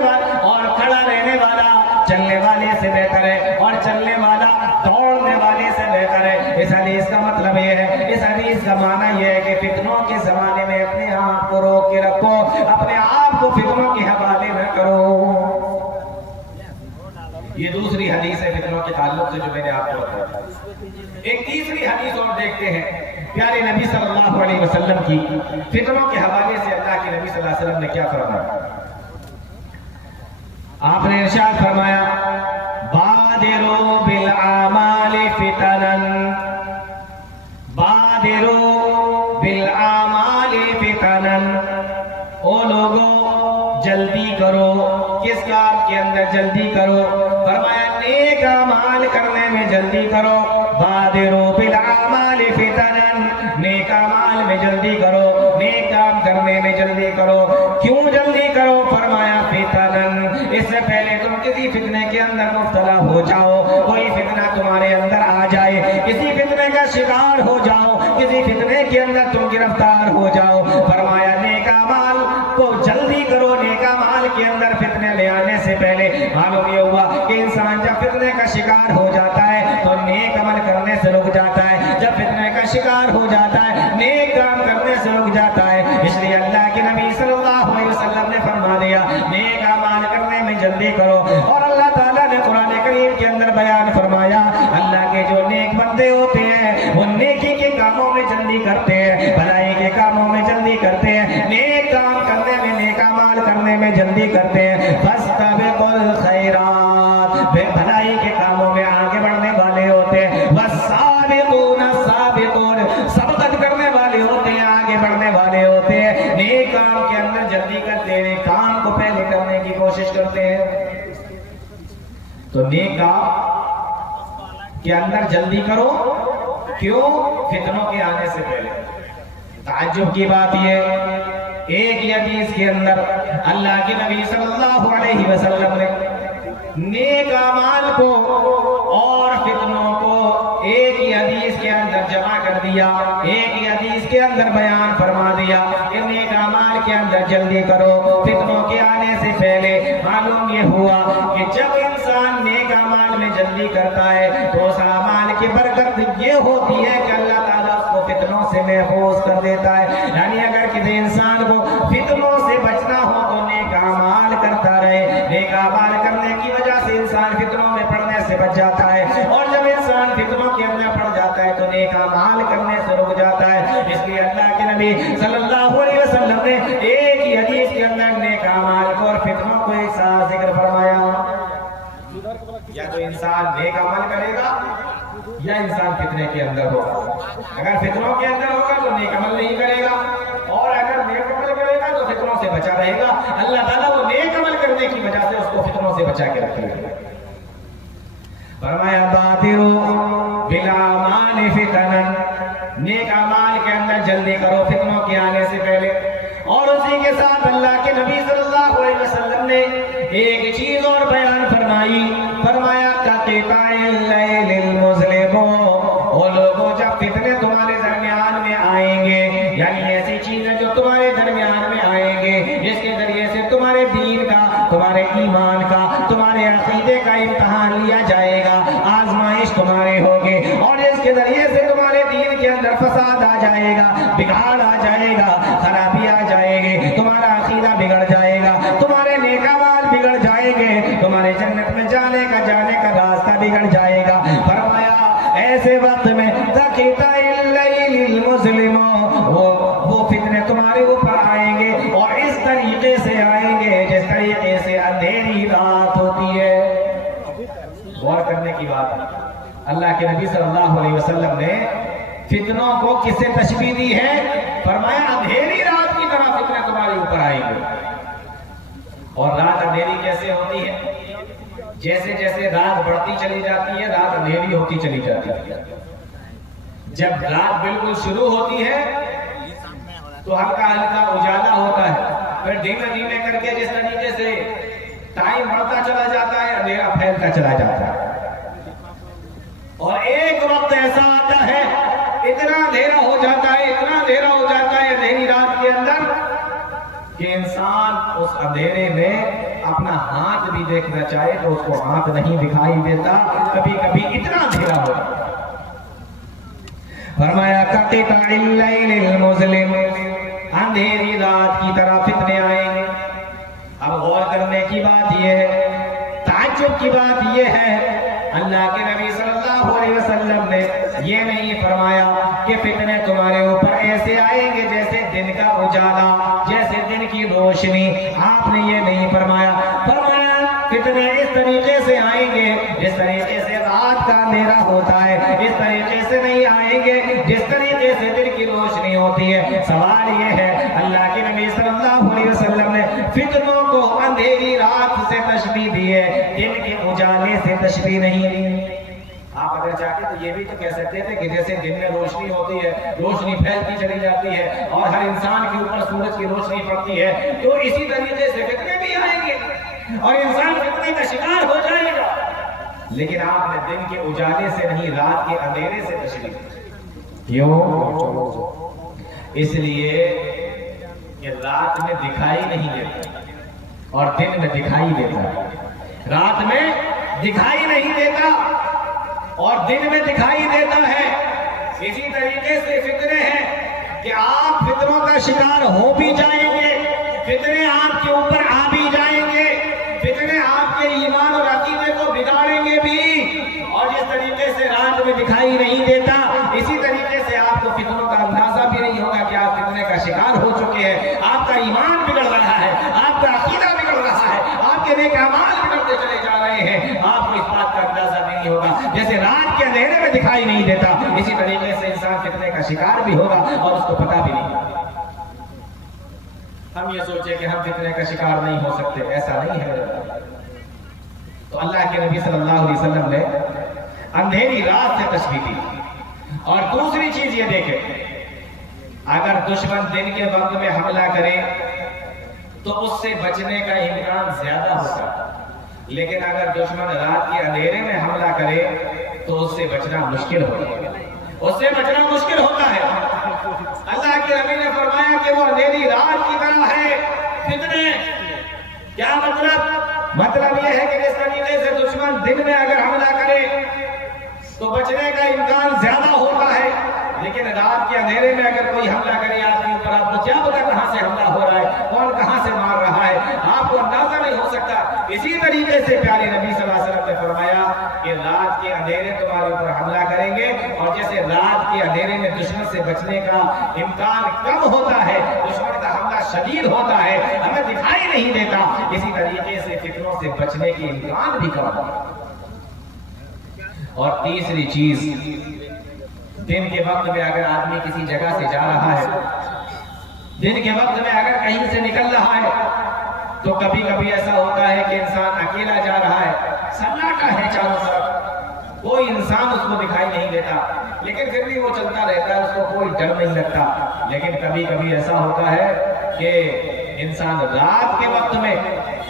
والا چلنے والے سے بہتر ہے, اور چلنے والا دوڑنے والے سے بہتر ہے. اس حدیث کا مطلب یہ ہے, اس حدیث کا معنی یہ ہے کہ فتنوں کے زمانے میں اپنے آپ کو روک کے رکھو, اپنے آپ کو فتنوں کے حوالے نہ کرو. یہ دوسری حدیث ہے فتنوں کے تعلق سے جو میں نے آپ کو بتایا. ایک تیسری حدیث اور دیکھتے ہیں پیارے نبی صلی اللہ علیہ وسلم کی, فتنوں کے حوالے سے اللہ کے نبی صلی اللہ علیہ وسلم نے کیا فرمایا. آپ نے ارشاد فرمایا, بادروا بالاعمال فتنا, بادروا بالاعمال فتنا. او لوگوں جلدی کرو, کس کام کے اندر جلدی کرو, فرمایا نیک اعمال کرنے میں جلدی کرو. بادروا بالاعمال فتنا, نیک اعمال میں جلدی کرو, نیک کام کرنے میں جلدی کرو. کیوں جلدی کرو, فرمایا فتنا, اس سے پہلے تم کسی فتنے کے اندر مبتلا ہو جاؤ, کوئی فتنہ تمہارے اندر آ جائے, کسی فتنے کا شکار ہو جاؤ, کسی فتنے کے اندر تم گرفتار ہو جاؤ. فرمایا نیک اعمال کو جلدی کرو. نیک اعمال کے اندر فتنے لے آنے سے پہلے معلوم یہ ہوا کہ انسان جب فتنے کا شکار ہو جاتا ہے تو نیک عمل کرنے سے رک جاتا ہے, جب فتنے کا شکار ہو جاتا ہے نیک کام کرنے سے رک جاتا ہے. اس لیے اللہ کے نبی صلی اللہ علیہ وسلم نے فرما دیا نیک اعمال کرنے میں جلدی کرو. اور اللہ تعالیٰ نے قرآن کریم کے اندر بیان فرمایا, اللہ کے جو نیک بندے ہوتے ہیں وہ نیکی کے کاموں میں جلدی کرتے ہیں, بھلائی کے کاموں میں جلدی کرتے ہیں, نیک کام کرنے میں, نیک اعمال کرنے میں جلدی کرتے ہیں. فاستبقوا الخیرات, بھلائی کے کاموں میں آگے بڑھنے والے ہوتے ہیں. والسابقون السابقون, سبقت کرنے والے ہوتے ہیں, آگے بڑھنے والے ہوتے ہیں. نیک کام کے اندر جلدی کرتے ہیں, کام کو پہلے کرنے کی کوشش کرتے ہیں. تو نیک کام کے اندر جلدی کرو. کیوں, فتنوں کے آنے سے پہلے. تعجب کی بات یہ, ایک ہی حدیث کے اندر اللہ کے نبی صلی اللہ علیہ وسلم نے نیک اعمال کو اور فتنوں کو ایک ہی حدیث کے اندر جمع کر دیا, ایک ہی حدیث کے اندر بیان فرما دیا کہ نیک اعمال کے اندر جلدی کرو, فتنوں کے آنے سے پہلے. معلوم یہ ہوا کہ جب انسان نیک اعمال میں جلدی کرتا ہے تو اس اعمال کی برکت یہ ہوتی ہے کہ اللہ تعالیٰ اس کو فتنوں سے محفوظ کر دیتا ہے. یعنی اگر کسی انسان کو فتنوں سے بچنا ہو تو نیک اعمال کرتا رہے. نیک اعمال کرنے کی وجہ سے انسان فتنوں میں پڑنے سے بچ جاتا ہے, اور جب انسان فتنوں کے اندر پڑ جاتا ہے تو نیک اعمال کرنے سے رک جاتا ہے. اس لیے اللہ کے نبی صلی اللہ علیہ وسلم نے ایک ہی حدیث کے اندر نیک اعمال کو اور فتنوں کو ایک ساتھ ذکر فرمایا. یا تو انسان نیک عمل کرے گا یا انسان فتنے کے اندر ہوگا. اگر فتنوں کے اندر ہوگا تو نیک عمل نہیں کرے گا, اور اگر نیک عمل کرے گا تو فتنوں سے بچا رہے گا. اللہ تعالیٰ وہ نیک عمل کرنے کی وجہ سے اس کو فتنوں سے بچا کے رکھے گا. فرمایا بادروا بالاعمال فتنا, نیک اعمال کے اندر جلدی کرو فتنوں کے آنے سے پہلے. اور اسی کے ساتھ اللہ کے نبی صلی اللہ علیہ وسلم نے ایک چیز اور بیان فرمائی, فرمایا کقطاع اللیل المظلم, وہ لوگوں جب فتنے تمہارے درمیان میں آئیں گے, یعنی ایسی چیزیں جو تمہارے درمیان میں آئیں گے جس کے ذریعے سے تمہارے دین کا, تمہارے ایمان کا, تمہارے عقیدے کا امتحان لیا جائے گا, آزمائش تمہارے ہوگی, اور اس کے ذریعے سے تمہارے دین کے اندر فساد آ جائے گا، بگاڑ آ جائے گا، خرابی آ جائے گی، تمہارا عقیدہ بگڑ جائے گا، تمہارے نیک اعمال بگڑ جائیں گے، تمہارے جنت میں جانے کا راستہ بگڑ جائے گا۔ فرمایا ایسے وقت میں تقیتا اللیل المظلم، وہ فتنے تمہارے اوپر آئیں گے اور اس طریقے سے آئیں گے جس طریقے سے اندھیری رات ہوتی ہے۔ غور کرنے کی بات ہے، اللہ کے نبی صلی اللہ علیہ وسلم نے فتنوں کو کس سے تشبیہ دی ہے؟ فرمایا اندھیری رات کی طرح فتنے تمہارے اوپر آئیں گے۔ اور رات اندھیری کیسے ہوتی ہے؟ جیسے جیسے رات بڑھتی چلی جاتی ہے رات اندھیری ہوتی چلی جاتی ہے۔ جب رات بالکل شروع ہوتی ہے تو ہلکا ہلکا اجالا ہوتا ہے، پھر دھیمے دھیمے کر کے جس طریقے سے ٹائم بڑھتا چلا جاتا ہے اندھیرا پھیلتا چلا جاتا ہے، اور ایک وقت ایسا آتا ہے اتنا اندھیرا ہو جاتا ہے، اتنا اندھیرا ہو جاتا ہے اندھیری رات کے اندر کہ انسان اس اندھیرے میں اپنا ہاتھ بھی دیکھنا چاہے تو اس کو ہاتھ نہیں دکھائی دیتا، کبھی کبھی اتنا اندھیرا ہو جاتا۔ فرمایا قطع اللیل المظلم، اندھیری رات کی طرح فتنے آئیں گے۔ اب غور کرنے کی بات یہ ہے، تعجب کی بات یہ ہے، اللہ کے نبی صلی اللہ علیہ وسلم نے یہ نہیں فرمایا کہ فتنے تمہارے اوپر ایسے آئیں گے جیسے دن کا اجالا، جیسے دن کی روشنی، آپ نے یہ نہیں فرمایا۔ فرمایا فتنے اس طریقے سے آئیں گے جس طریقے سے رات کا اندھیرا ہوتا ہے، اس طریقے سے نہیں آئیں گے جس طریقے سے دن کی روشنی ہوتی ہے۔ سوال یہ ہے، اللہ کے نبی صلی اللہ علیہ وسلم نے فتنوں کو اندھیری رات سے تشبیہ دی ہے، دن کے اجالے سے تشبیہ نہیں دی۔ آپ اگر چاہتے تو یہ بھی تو کہہ سکتے تھے کہ جیسے دن میں روشنی ہوتی ہے، روشنی پھیلتی چلی جاتی ہے اور ہر انسان کے اوپر سورج کی روشنی پڑتی ہے، تو اسی طریقے سے فتنے بھی آئیں گے اور انسان فتنے کا شکار ہو جائے گا۔ لیکن آپ نے دن کے اجالے سے نہیں، رات کے اندھیرے سے تشبیہ دی۔ کیوں؟ اس لیے کہ رات میں دکھائی نہیں دیتا اور دن میں دکھائی دیتا، رات میں دکھائی نہیں دیتا اور دن میں دکھائی دیتا ہے۔ اسی طریقے سے فتنے ہیں کہ آپ فتنوں کا شکار ہو بھی جائیں گے، فتنے آپ کے اوپر آ بھی جائیں گے، فتنے آپ کے ایمان اور عقیدے کو بگاڑیں گے بھی، اور جس طریقے سے رات میں دکھائی نہیں دیتا اسی طریقے سے آپ کو فتنوں کا اندازہ بھی نہیں ہوگا کہ آپ فتنے کا شکار ہو چکے ہیں۔ آپ کا ایمان بگڑ رہا ہے، آپ کا عقیدہ بگڑ رہا ہے، آپ کے نیک اعمال بگڑتے چلے جا رہے ہیں، آپ کو اس بات کا اندازہ بھی نہیں ہوگا۔ جیسے رات کے اندھیرے میں دکھائی نہیں دیتا اسی طریقے سے انسان فتنے کا شکار بھی ہوگا اور اس کو پتہ بھی نہیں ہوگا۔ ہم یہ سوچیں کہ ہم فتنے کا شکار نہیں ہو سکتے، ایسا نہیں ہے۔ تو اللہ کے نبی صلی اللہ علیہ وسلم نے اندھیری رات سے تشبیہ دی۔ اور دوسری چیز یہ دیکھیں، اگر دشمن دن کے وقت میں حملہ کرے تو اس سے بچنے کا امکان زیادہ ہوتا ہے، لیکن اگر دشمن رات کے اندھیرے میں حملہ کرے تو اس سے بچنا مشکل ہوتا ہے، اس سے بچنا مشکل ہوتا ہے۔ اللہ کے نبی نے فرمایا کہ وہ اندھیری رات کی طرح ہے فتنے۔ کیا مطلب یہ ہے کہ جس طریقے سے دشمن دن میں اگر حملہ کرے تو بچنے کا امکان زیادہ ہوتا ہے، لیکن رات کے اندھیرے میں اگر کوئی حملہ کرے آپ کے اوپر، آپ کو کیا پتا کہاں سے حملہ ہو رہا ہے، کون کہاں سے مار رہا ہے، آپ کو اندازہ نہیں ہو سکتا۔ اسی طریقے سے پیارے نبی صلی اللہ علیہ وسلم نے فرمایا کہ رات کے اندھیرے تمہارے اوپر حملہ کریں گے، اور جیسے رات کے اندھیرے میں دشمن سے بچنے کا امکان کم ہوتا ہے، دشمن کا حملہ شدید ہوتا ہے، ہمیں دکھائی نہیں دیتا، اسی طریقے سے فتنوں سے بچنے کے امکان بھی کم ہوتا ہے۔ اور تیسری چیز، دن کے وقت میں اگر آدمی کسی جگہ سے جا رہا ہے، دن کے وقت میں اگر کہیں سے نکل رہا ہے تو کبھی کبھی ایسا ہوتا ہے کہ انسان اکیلا جا رہا ہے، سناٹا ہے چاروں طرف، کوئی انسان اس کو دکھائی نہیں دیتا، لیکن پھر بھی وہ چلتا رہتا ہے، اس کو کوئی ڈر نہیں لگتا۔ لیکن کبھی کبھی ایسا ہوتا ہے کہ انسان رات کے وقت میں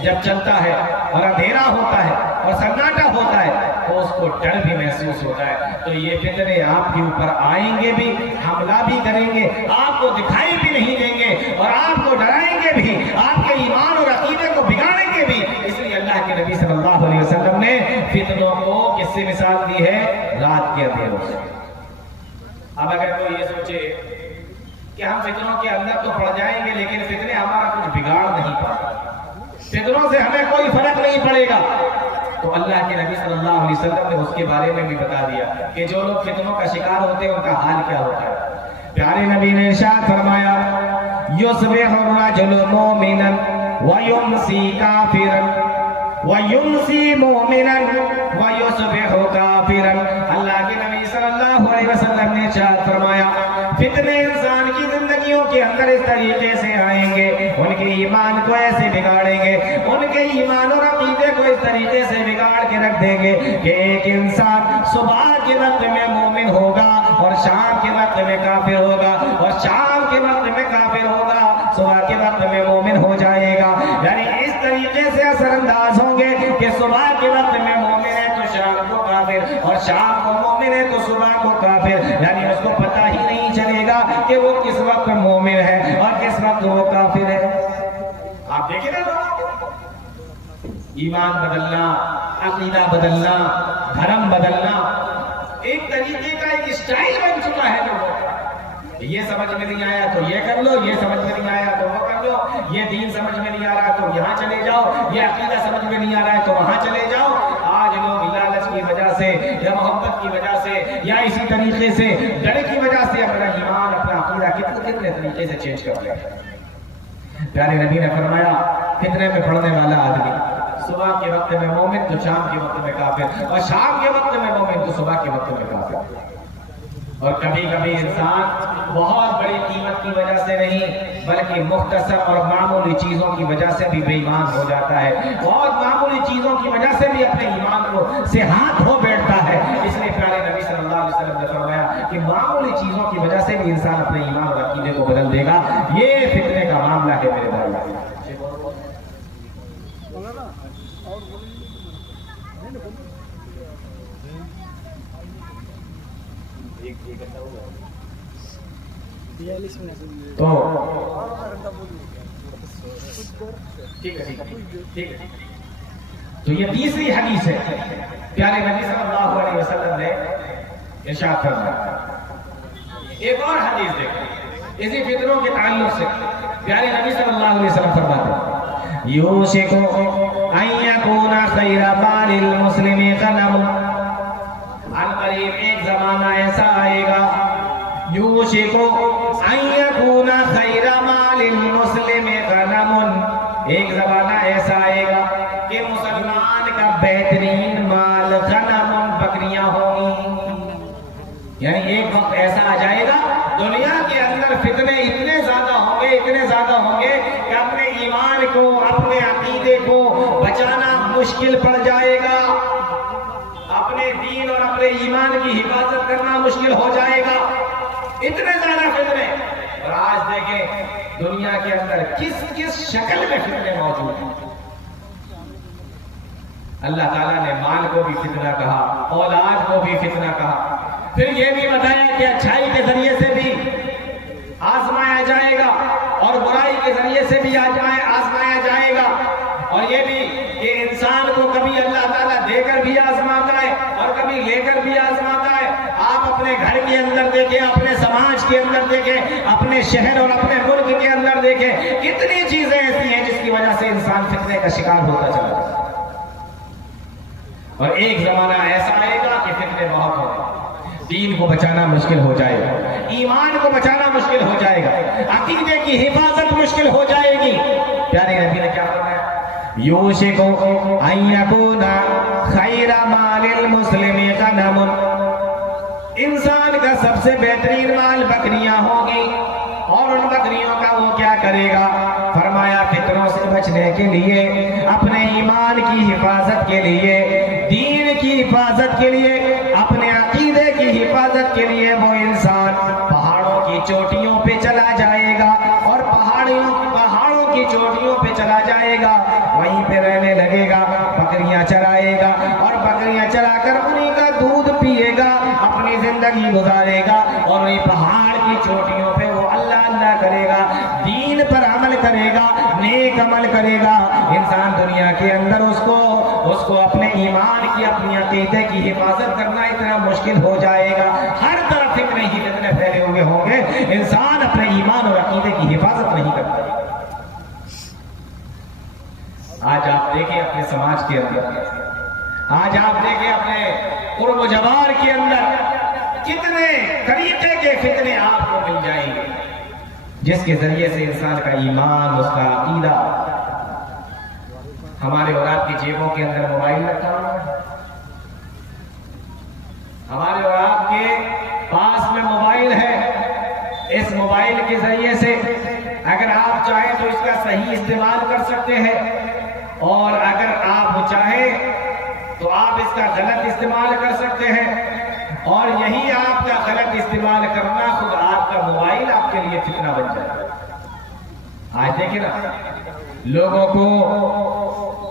جب چلتا ہے اور اندھیرا ہوتا ہے اور سناٹا ہوتا ہے تو اس کو ڈر بھی محسوس ہوتا ہے۔ تو یہ فتنے آپ کے اوپر آئیں گے بھی، حملہ بھی کریں گے، آپ کو دکھائی بھی نہیں دیں گے اور آپ کو ڈرائیں گے بھی، آپ کے ایمان اور عقیدے کو بگاڑیں گے بھی۔ اس لیے اللہ کے نبی صلی اللہ علیہ وسلم نے فتنوں کو کس سے مثال دی ہے؟ رات کے اندھیروں سے۔ اب اگر کوئی یہ سوچے ہم فتنوں کے اندر تو پڑ جائیں گے لیکن فتنے ہمارا کچھ بگاڑ نہیں پائے، فتنوں سے ہمیں کوئی فرق نہیں پڑے گا۔ تو اللہ کے نبی صلی اللہ علیہ وسلم نے اس کے بارے میں بھی بتا دیا کہ جو لوگ فتنوں کا شکار ہوتے ہیں ان کا حال کیا ہوتا ہے۔ پیارے نبی نے ارشاد فرمایا یصبح الرجل مؤمنا ویمسی کافرا وَيُمْسِي مُؤْمِنًا وَيُصْبِحُ كَافِرًا۔ اللہ کے نبی صلی اللہ علیہ وسلم نے ارشاد فرمایا فتنے انسان کی زندگیوں کے اندر اس طریقے سے آئیں گے، ان کے ایمان کو ایسے بگاڑیں گے، ان کے ایمان اور عقیدے کو اس طریقے سے بگاڑ کے رکھ دیں گے کہ ایک انسان صبح کے وقت میں مومن ہوگا اور شام کے وقت میں کافر ہوگا، اور شام کے وقت میں کافر ہوگا، صبح کے وقت میں مومن ہو جائے گا۔ یعنی اس طریقے سے اثر انداز ہوں گے کہ صبح کے وقت میں مومن ہے تو شام کو کافر، اور شام کو مومن ہے تو صبح کو کافر، یعنی اس کو پتہ ہی نہیں چلے گا کہ وہ کس وقت مومن ہے اور کس وقت وہ کافر ہے۔ آپ دیکھیں نا ایمان بدلنا، عقیدہ بدلنا، دھرم بدلنا ایک طریقے کا ایک اسٹائل بن چکا ہے لوگوں کا۔ یہ سمجھ میں نہیں آیا تو یہ کر لو، یہ سمجھ میں نہیں آیا تو وہ کر لو، یہ دین سمجھ میں نہیں آ رہا تو یہاں چلے جاؤ، یہ عقیدہ سمجھ میں نہیں آ رہا ہے تو وہاں چلے جاؤ۔ آج لوگ لالچ کی وجہ سے یا محبت کی وجہ سے یا اسی طریقے سے ڈر کی وجہ سے اپنا ایمان، اپنا عقیدہ کتنے طریقے سے چینج کر رہے ہیں۔ پیارے نبی نے فرمایا فتنے میں پڑنے والا آدمی صبح کے وقت میں مومن تو شام کے وقت میں کافر، اور شام کے وقت میں مومن تو صبح کے وقت میں کافر۔ اور کبھی کبھی انسان بہت بڑی قیمت کی وجہ سے نہیں بلکہ مختصر اور معمولی چیزوں کی وجہ سے بھی بے ایمان ہو جاتا ہے، بہت معمولی چیزوں کی وجہ سے بھی اپنے ایمان کو سے ہاتھ دھو بیٹھتا ہے۔ اس لیے پیارے نبی صلی اللہ علیہ وسلم نے فرمایا کہ معمولی چیزوں کی وجہ سے بھی انسان اپنے ایمان اور عقیدے کو بدل دے گا۔ یہ فتنے کا معاملہ ہے میرے بھائی۔ تو یہ تیسری حدیث ہے۔ پیارے نبی صلی اللہ علیہ وسلم نے ارشاد فرمایا۔ ایک اور حدیث دیکھیں اسی فطروں کے تعلق سے، پیارے نبی صلی اللہ علیہ وسلم فرماتے ہیں یوشک ان یکون خیر مال المسلم غنم، عن قریب ایک زمانہ ایسا آئے گا یوشک ان یکون خیر مال المسلم غنم، ایک زمانہ ایسا آئے گا کہ مسلمان کا بہترین مال غنم، بکریاں ہوں گی۔ یعنی ایک وقت ایسا آ جائے گا دنیا کے اندر فتنے اتنے زیادہ ہوں گے، اتنے زیادہ ہوں گے کہ اپنے ایمان کو، اپنے عقیدے کو بچانا مشکل پڑ جائے گا، اپنے دین اور اپنے ایمان کی حفاظت کرنا مشکل ہو جائے گا، اتنے زیادہ فتنے۔ اور آج دیکھیں دنیا کے اندر کس کس شکل میں فتنے موجود ہیں۔ اللہ تعالیٰ نے مال کو بھی فتنہ کہا، اولاد کو بھی فتنہ کہا، پھر یہ بھی بتایا کہ اچھائی کے ذریعے سے بھی آزمایا جائے گا اور برائی کے ذریعے سے بھی آزمایا جائے گا، اور یہ بھی کہ انسان کو کبھی اللہ تعالیٰ دے کر بھی آزماتا ہے اور کبھی لے کر بھی آزماتا ہے۔ آپ اپنے گھر کے اندر دیکھیں، اپنے سماج کے اندر دیکھیں، اپنے شہر اور اپنے ملک کے اندر دیکھیں، کتنی چیزیں ایسی ہیں جس کی وجہ سے انسان فتنے کا شکار ہوتا چلا جائے۔ اور ایک زمانہ ایسا آئے گا کہ فتنے بہت ہوں گے، دین کو بچانا مشکل ہو جائے گا، ایمان کو بچانا مشکل ہو جائے گا، عقیدے کی حفاظت مشکل ہو جائے گی۔ پیارے نبی نے کیا فرمایا؟ یوشک ان یکون خیر مال المسلم غنم، انسان کا سب سے بہترین مال بکریاں ہوں گی، اور ان بکریوں کا وہ کیا کرے گا؟ فرمایا فتنوں سے بچنے کے لیے، اپنے ایمان کی حفاظت کے لیے، دین کی حفاظت کے لیے، اپنے عقیدے کی حفاظت کے لیے وہ انسان پہاڑوں کی چوٹیوں پہ چلا جائے گا، اور پہاڑوں کی چوٹیوں پہ چلا جائے گا، وہیں پہ رہنے لگے گا، بکریاں چرائے گا، اور بکریاں چرا کر انہیں کا دودھ پیے گا، اپنی زندگی گزارے گا، اور وہیں پہاڑ کی چوٹیوں پہ وہ اللہ اللہ کرے گا، دین پر عمل کرے گا، نیک عمل کرے گا۔ انسان دنیا کے اندر اس کو اپنے ایمان کی، اپنی عقیدے کی حفاظت کرنا اتنا مشکل ہو جائے گا، ہر طرف فتنے ہی فتنے پھیلے ہوئے ہوں گے، انسان اپنے ایمان اور عقیدے کی حفاظت نہیں کرتا۔ آج آپ دیکھیں اپنے سماج کے اندر، آج آپ دیکھیں اپنے قرب و جوار کے اندر کتنے طریقے کے فتنے آپ کو مل جائیں گے، جس کے ذریعے سے انسان کا ایمان، اس کا عقیدہ۔ ہمارے اولاد کی جیبوں کے اندر موبائل رکھا ہوا ہے، ہمارے اولاد کے پاس میں موبائل ہے، اس موبائل کے ذریعے سے اگر آپ چاہیں تو اس کا صحیح استعمال کر سکتے ہیں، اور اگر آپ چاہیں تو آپ اس کا غلط استعمال کر سکتے ہیں، اور یہی آپ کا غلط استعمال کرنا خود آپ کا موبائل آپ کے لیے فتنہ بن جائے۔ آج دیکھیں نا، لوگوں کو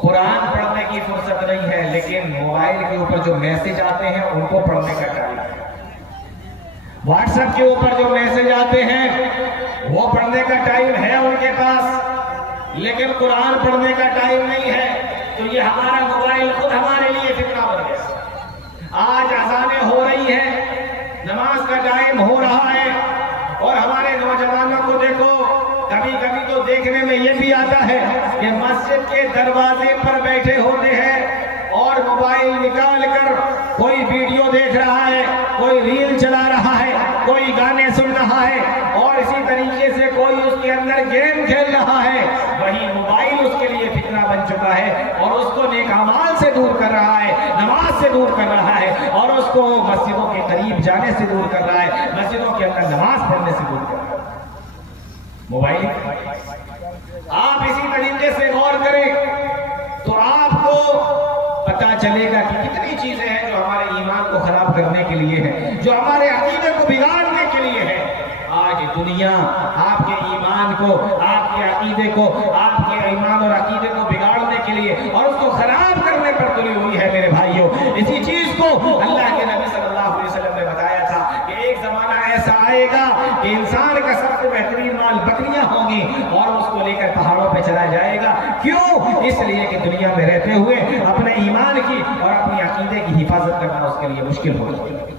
قرآن پڑھنے کی فرصت نہیں ہے، لیکن موبائل کے اوپر جو میسج آتے ہیں ان کو پڑھنے کا ٹائم ہے، واٹس ایپ کے اوپر جو میسج آتے ہیں وہ پڑھنے کا ٹائم ہے ان کے پاس، لیکن قرآن پڑھنے کا ٹائم نہیں ہے۔ تو یہ ہمارا موبائل خود ہمارے لیے فتنہ بن گیا۔ آج اذانیں ہو رہی ہیں، نماز کا ٹائم ہو رہا ہے، اور ہمارے نوجوانوں کو دیکھو، کبھی کبھی تو دیکھنے میں یہ بھی آتا ہے کہ مسجد کے دروازے پر بیٹھے ہوتے ہیں اور موبائل نکال کر کوئی ویڈیو دیکھ رہا ہے، کوئی ریل چلا رہا ہے، کوئی گانے سن رہا ہے، اور اسی طریقے سے کوئی اس کے اندر گیم کھیل رہا ہے۔ وہی موبائل اس کے لیے فتنہ بن چکا ہے، اور اس کو نیک اعمال سے دور کر رہا ہے، نماز سے دور کر رہا ہے، اور اس کو مسجدوں کے قریب جانے سے دور کر رہا ہے، مسجدوں کے اندر نماز پڑھنے سے دور کر رہا ہے۔ موبائل آپ اسی طریقے سے غور کریں تو آپ کو پتا چلے گا کہ کتنی چیزیں ہیں جو ہمارے ایمان کو خراب کرنے کے لیے ہے، جو ہمارے عقیدے کو بگاڑنے کے لیے ہے۔ آج دنیا آپ کے ایمان کو، آپ کے عقیدے کو، آپ کے ایمان اور عقیدے کو بگاڑنے کے لیے اور اس کو خراب کرنے پر تلی ہوئی ہے میرے بھائیوں۔ اسی چیز کو اللہ کے نبی صلی اللہ علیہ وسلم نے بتایا تھا کہ ایک زمانہ ایسا آئے گا کہ انسان کا سب سے بہترین مال بکریاں ہوں گی، اور اس کو لے کر پہاڑوں پہ چلا جائے گا۔ کیوں؟ اس لیے کہ دنیا میں رہتے ہوئے اپنے ایمان کی اور اپنی عقیدے کی حفاظت کرنا اس کے لیے مشکل ہو جائے گا۔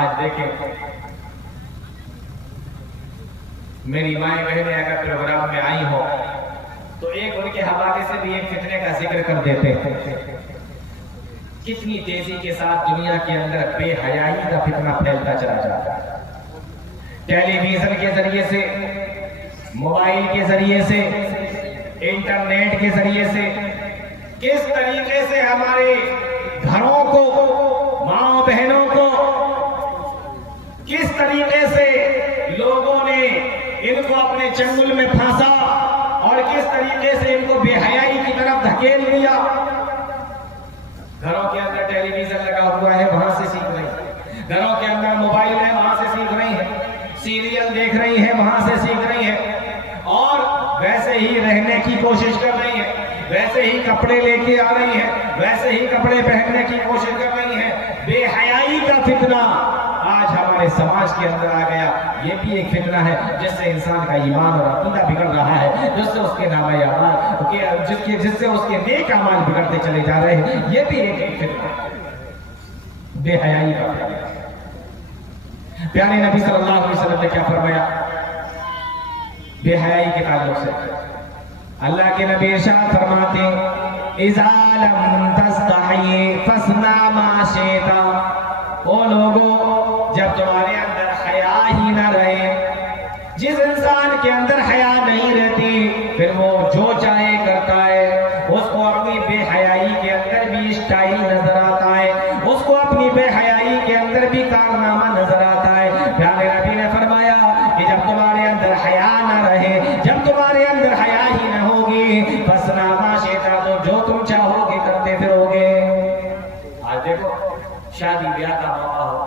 آج دیکھیں، میری مائیں بہنیں اگر پروگرام میں آئی ہو تو ایک ان کے حوالے سے بھی ایک فتنے کا ذکر کر دیتے ہیں۔ کتنی تیزی کے ساتھ دنیا کے اندر بے حیائی کا فتنہ پھیلتا چلا جاتا ہے، ٹیلی ویژن کے ذریعے سے، موبائل کے ذریعے سے، انٹرنیٹ کے ذریعے سے، کس طریقے سے ہمارے گھروں کو، ماں بہنوں کو، کس طریقے سے لوگوں نے ان کو اپنے چنگل میں پھانسا، اور کس طریقے سے ان کو بے حیائی کی طرف دھکیل دیا۔ گھروں کے اندر ٹیلی ویژن لگا ہوا ہے، وہاں سے سیکھ رہی ہے، گھروں کے اندر موبائل ہے، وہاں سے سیکھ رہی ہے، سیریل دیکھ رہی ہے، وہاں سے سیکھ رہی ہے، اور ویسے ہی رہنے کی کوشش کر رہی ہے، ویسے ہی کپڑے لے کے آ رہی ہے، ویسے ہی کپڑے پہننے کی کوشش کر رہی ہے۔ بے حیائی کا فتنہ آج ہمارے سماج کے اندر آ گیا۔ یہ بھی ایک فتنہ ہے جس سے انسان کا ایمان اور عقیدہ بگڑ رہا ہے، جس سے اس کے نامہ اعمال، جس سے اس کے نیک اعمال بگڑتے چلے جا رہے ہیں۔ یہ بھی ایک فتنہ ہے، بے حیائی کا فتنہ۔ پیارے نبی صلی اللہ علیہ وسلم نے کیا فرمایا بے حیائی کے تعلق سے؟ اللہ کے نبی ارشاد فرماتے ہیں، اذا لم تستحی فاصنع ما شئت۔ او لوگوں، جب تمہارے اندر حیا ہی نہ رہے، جس انسان کے اندر حیا نہیں رہتی پھر وہ جو چاہے کرتا ہے، اس کو اپنی بے حیائی کے اندر بھی اسٹائل نظر آتا ہے، اس کو اپنی بے حیائی کے اندر بھی کارنامہ نظر آتا ہے۔ پیارے نبی نے فرمایا کہ جب تمہارے اندر حیا نہ رہے، جب تمہارے اندر حیا ہی نہ ہوگی، فاصنع ما شئت، تو جو تم چاہو گے کرتے پھرو گے۔ آج دیکھو، شادی بیاہ کا موقع ہو،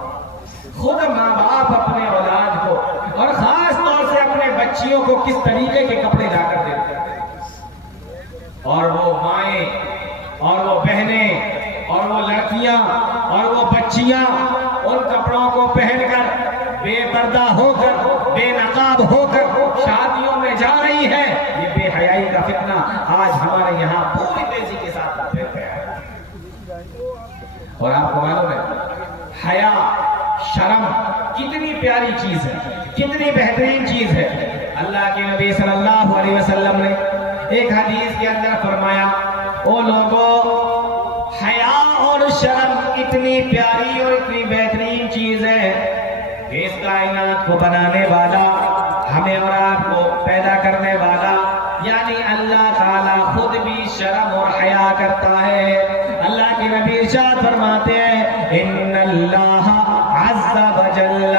خود ماں باپ اپنے اولاد کو اور خاص طور سے اپنے بچیوں کو کس طریقے کے کپڑے لا کر دیتے ہیں، اور وہ مائیں اور وہ بہنیں اور وہ لڑکیاں اور وہ بچیاں ان کپڑوں کو پہن کر بے پردہ ہو کر، بے نقاب ہو کر شادیوں میں جا رہی ہے۔ یہ بے حیائی کا فتنہ آج ہمارے یہاں پوری تیزی کے ساتھ پھیل گیا ہے۔ اور آپ کو معلوم ہے پیاری چیز ہے، کتنی بہترین چیز ہے۔ اللہ کے نبی صلی اللہ علیہ وسلم نے ایک حدیث کے اندر فرمایا، او لوگوں، حیا اور شرم اتنی پیاری اور اتنی بہترین چیز ہے کہ اس کائنات کو بنانے والا، ہمیں اور آپ کو پیدا کرنے والا یعنی اللہ تعالیٰ خود بھی شرم اور حیا کرتا ہے۔ اللہ کے نبی ارشاد فرماتے ہیں، ان اللہ عز وجل،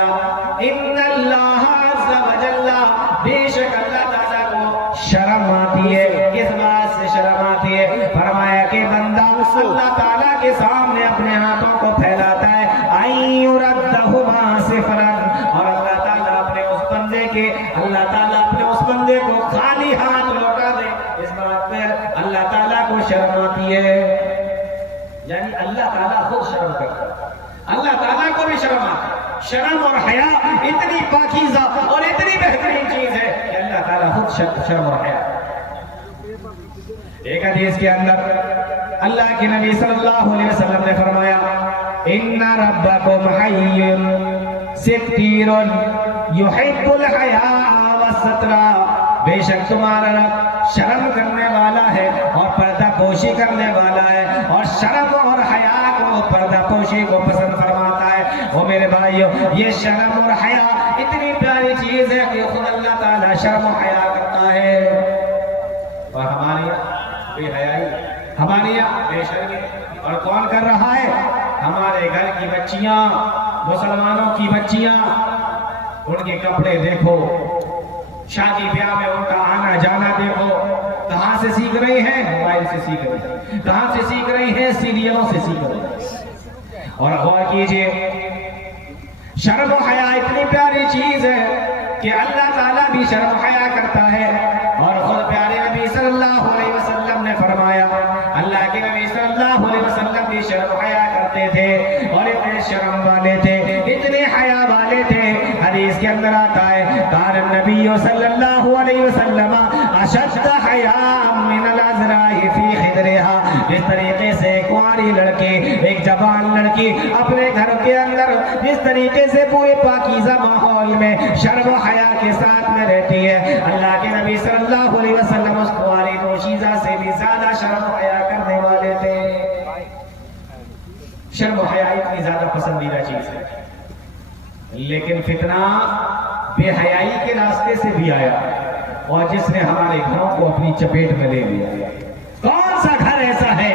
ان اللہ عز وجل، بے شک اللہ تعالیٰ کو شرم آتی ہے۔ کس بات سے شرم آتی ہے؟ فرمایا کہ بندہ اللہ تعالیٰ کے سامنے اپنے ہاتھوں کو پھیلاتا ہے، ایردہما صفرا، اور اللہ تعالیٰ اپنے اس بندے کے، اللہ تعالیٰ اپنے اس بندے کو خالی ہاتھ لوٹا دے۔ اس بات پہ اللہ تعالیٰ کو شرم آتی ہے، یعنی اللہ تعالیٰ خود شرم کرتا ہے، اللہ تعالیٰ کو بھی شرم آتی ہے۔ شرم اور حیا اتنی پاکیزہ اور اتنی بہترین چیز ہے کہ اللہ تعالیٰ خود شرم اور حیا۔ ایک حدیث کے اندر اللہ کے نبی صلی اللہ علیہ وسلم نے فرمایا، ان ربکم حی ستیر یحب الحیاء والستر، بے شک تمہارا رب شرم کرنے والا ہے اور پردہ پوشی کرنے والا ہے، اور شرم اور حیا کو، پردہ پوشی کو پسند فرماتا ہے۔ وہ میرے بھائیو، یہ شرم اور حیا اتنی پیاری چیز ہے کہ خود اللہ تعالیٰ شرم و حیا کرتا ہے۔ اور ہمارے یہاں بے حیائی، ہمارے یہاں بے شرمی، اور کون کر رہا ہے؟ ہمارے گھر کی بچیاں، مسلمانوں کی بچیاں، ان کے کپڑے دیکھو، شادی بیاہ میں ان کا آنا جانا دیکھو، کہاں سے سیکھ رہی ہیں؟ موبائل سے سیکھ رہی ہیں۔ کہاں سے سیکھ رہی ہیں؟ سیریلوں سے سیکھ رہی ہیں۔ اور غور کیجئے، شرم و حیا اتنی پیاری چیز ہے کہ اللہ تعالیٰ بھی شرم و حیا کرتا ہے، اور خود پیارے نبی صلی اللہ علیہ وسلم نے فرمایا، اللہ کے نبی صلی اللہ علیہ وسلم بھی شرم و حیا کرتے تھے، اور اتنے شرم والے تھے، اتنے حیا والے تھے۔ حدیث کے اندر آتا ہے، کان النبی صلی اللہ علیہ وسلم اشد حیاء من العذراء فی خدرها، جس طریقے سے ایک کنواری لڑکی، ایک جوان لڑکی اپنے گھر کے اندر جس طریقے سے پورے پاکیزہ ماحول میں شرم و حیا کے ساتھ میں رہتی ہے، اللہ کے نبی صلی اللہ علیہ وسلم اس کنواری نوشیزہ سے بھی زیادہ شرم و حیا کرنے والے تھے۔ شرم و حیا اتنی زیادہ پسندیدہ چیز ہے، لیکن فتنہ بے حیائی کے راستے سے بھی آیا، اور جس نے ہمارے گھروں کو اپنی چپیٹ میں لے لیا۔ کون سا گھر ایسا ہے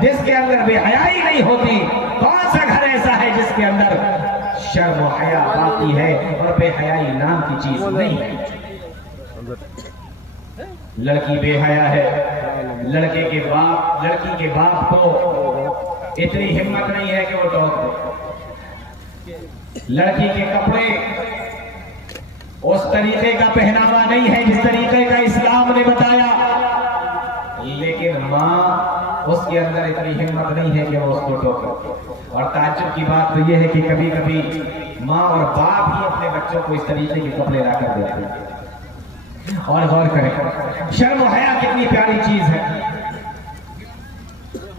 جس کے اندر بے حیائی نہیں ہوتی؟ کون سا گھر ایسا ہے جس کے اندر شرم و حیا آتی ہے اور بے حیائی نام کی چیز نہیں ہے؟ لڑکی بے حیا ہے، لڑکی کے باپ کو اتنی ہمت نہیں ہے کہ وہ ٹوک دے۔ لڑکی کے کپڑے اس طریقے کا پہناوا نہیں ہے جس طریقے کا اسلام نے بتایا، لیکن ماں اس کے اندر اتنی ہمت نہیں ہے کہ وہ اس کو ٹوکے۔ اور تعجب کی بات تو یہ ہے کہ کبھی کبھی ماں اور باپ ہی اپنے بچوں کو اس طریقے کے کپڑے لا کر دیتے ہیں۔ اور غور کریں، شرم و حیا کتنی پیاری چیز ہے۔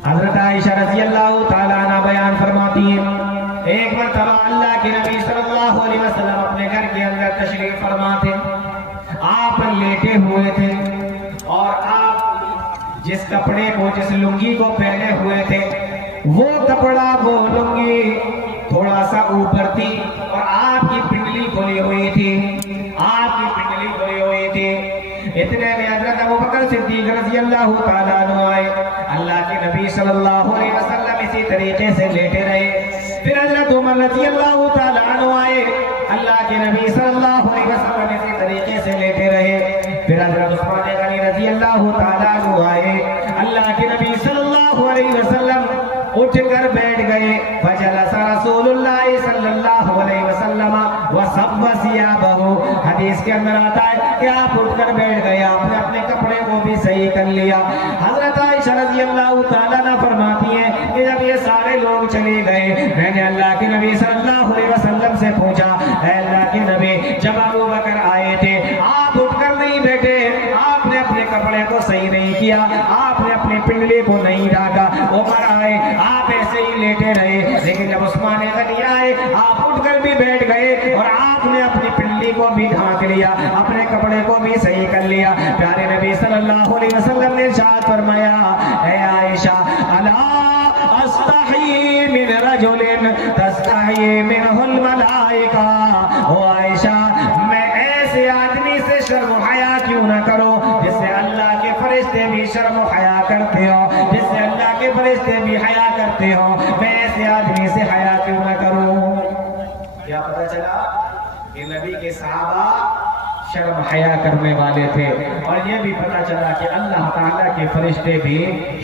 حضرت عائشہ رضی اللہ تعالیٰ عنہ بیان فرماتی ہیں، ایک مرتبہ اللہ کے نبی صلی اللہ علیہ وسلم اپنے گھر کے اندر تشریف فرما تھے، آپ لیٹے ہوئے تھے، اور آپ جس کپڑے کو، جس لنگی کو پہنے ہوئے تھے، وہ کپڑا، وہ لنگی تھوڑا سا اوپر تھی، اور آپ کی پنڈلی کھلی ہوئی تھی، آپ کی پنڈلی کھلی ہوئی تھی۔ اتنے میں حضرت ابوبکر صدیق رضی اللہ تعالیٰ عنہ آئے، اللہ کے نبی صلی اللہ علیہ وسلم اسی طریقے سے لیٹے رہے۔ پھر حضرت عمر رضی اللہ تعالیٰ عنہ آئے، اللہ کے نبی صلی اللہ علیہ وسلم اسی طریقے سے لیٹے رہے۔ پھر حضرت عثمان غنی رضی اللہ تعالیٰ عنہ آئے، اللہ کے نبی صلی اللہ علیہ وسلم اٹھ کر بیٹھ گئے۔ فجلس رسول اللہ صلی اللہ علیہ وسلم وصب ثیابہ، حدیث کے اندر آتا ہے کہ آپ اٹھ کر بیٹھ گئے، آپ نے اپنے کپڑے کو بھی صحیح کر لیا۔ حضرت عائشہ رضی اللہ تعالیٰ عنہ فرماتی ہیں کہ جب یہ سارے لوگ چلے گئے، میں نے اللہ کے نبی صلی اللہ علیہ وسلم سے پوچھا، اے اللہ کے نبی، جب ابو بکر آئے تھے آپ اٹھ کر نہیں بیٹھے، آپ نے اپنے کپڑے کو صحیح نہیں کیا، آپ نے اپنی پنڈلی کو نہیں ڈھاکا، عمر آئے آپ ایسے ہی لیٹے رہے، لیکن جب عثمان غنی آئے آپ اٹھ کر بھی بیٹھ گئے، اور آپ نے چہرے کو بھی ڈھانک لیا، اپنے کپڑے کو بھی صحیح کر لیا۔ پیارے نبی صلی اللہ علیہ وسلم نے ارشاد فرمایا، اے عائشہ الا استحی من رجل تستحی منہ الملائکہ، او عائشہ میں ایسے آدمی سے شرم و حیا کیوں نہ کرو جس سے اللہ کے فرشتے بھی شرم و حیا کرتے ہو، جس سے اللہ کے فرشتے بھی حیا کرتے ہو، میں ایسے آدمی سے حیا کیوں نہ کروں؟ کیا پتہ چلا کہ نبی کے صحابہ شرم حیا کرنے والے تھے، اور یہ بھی پتہ چلا کہ اللہ تعالیٰ کے فرشتے بھی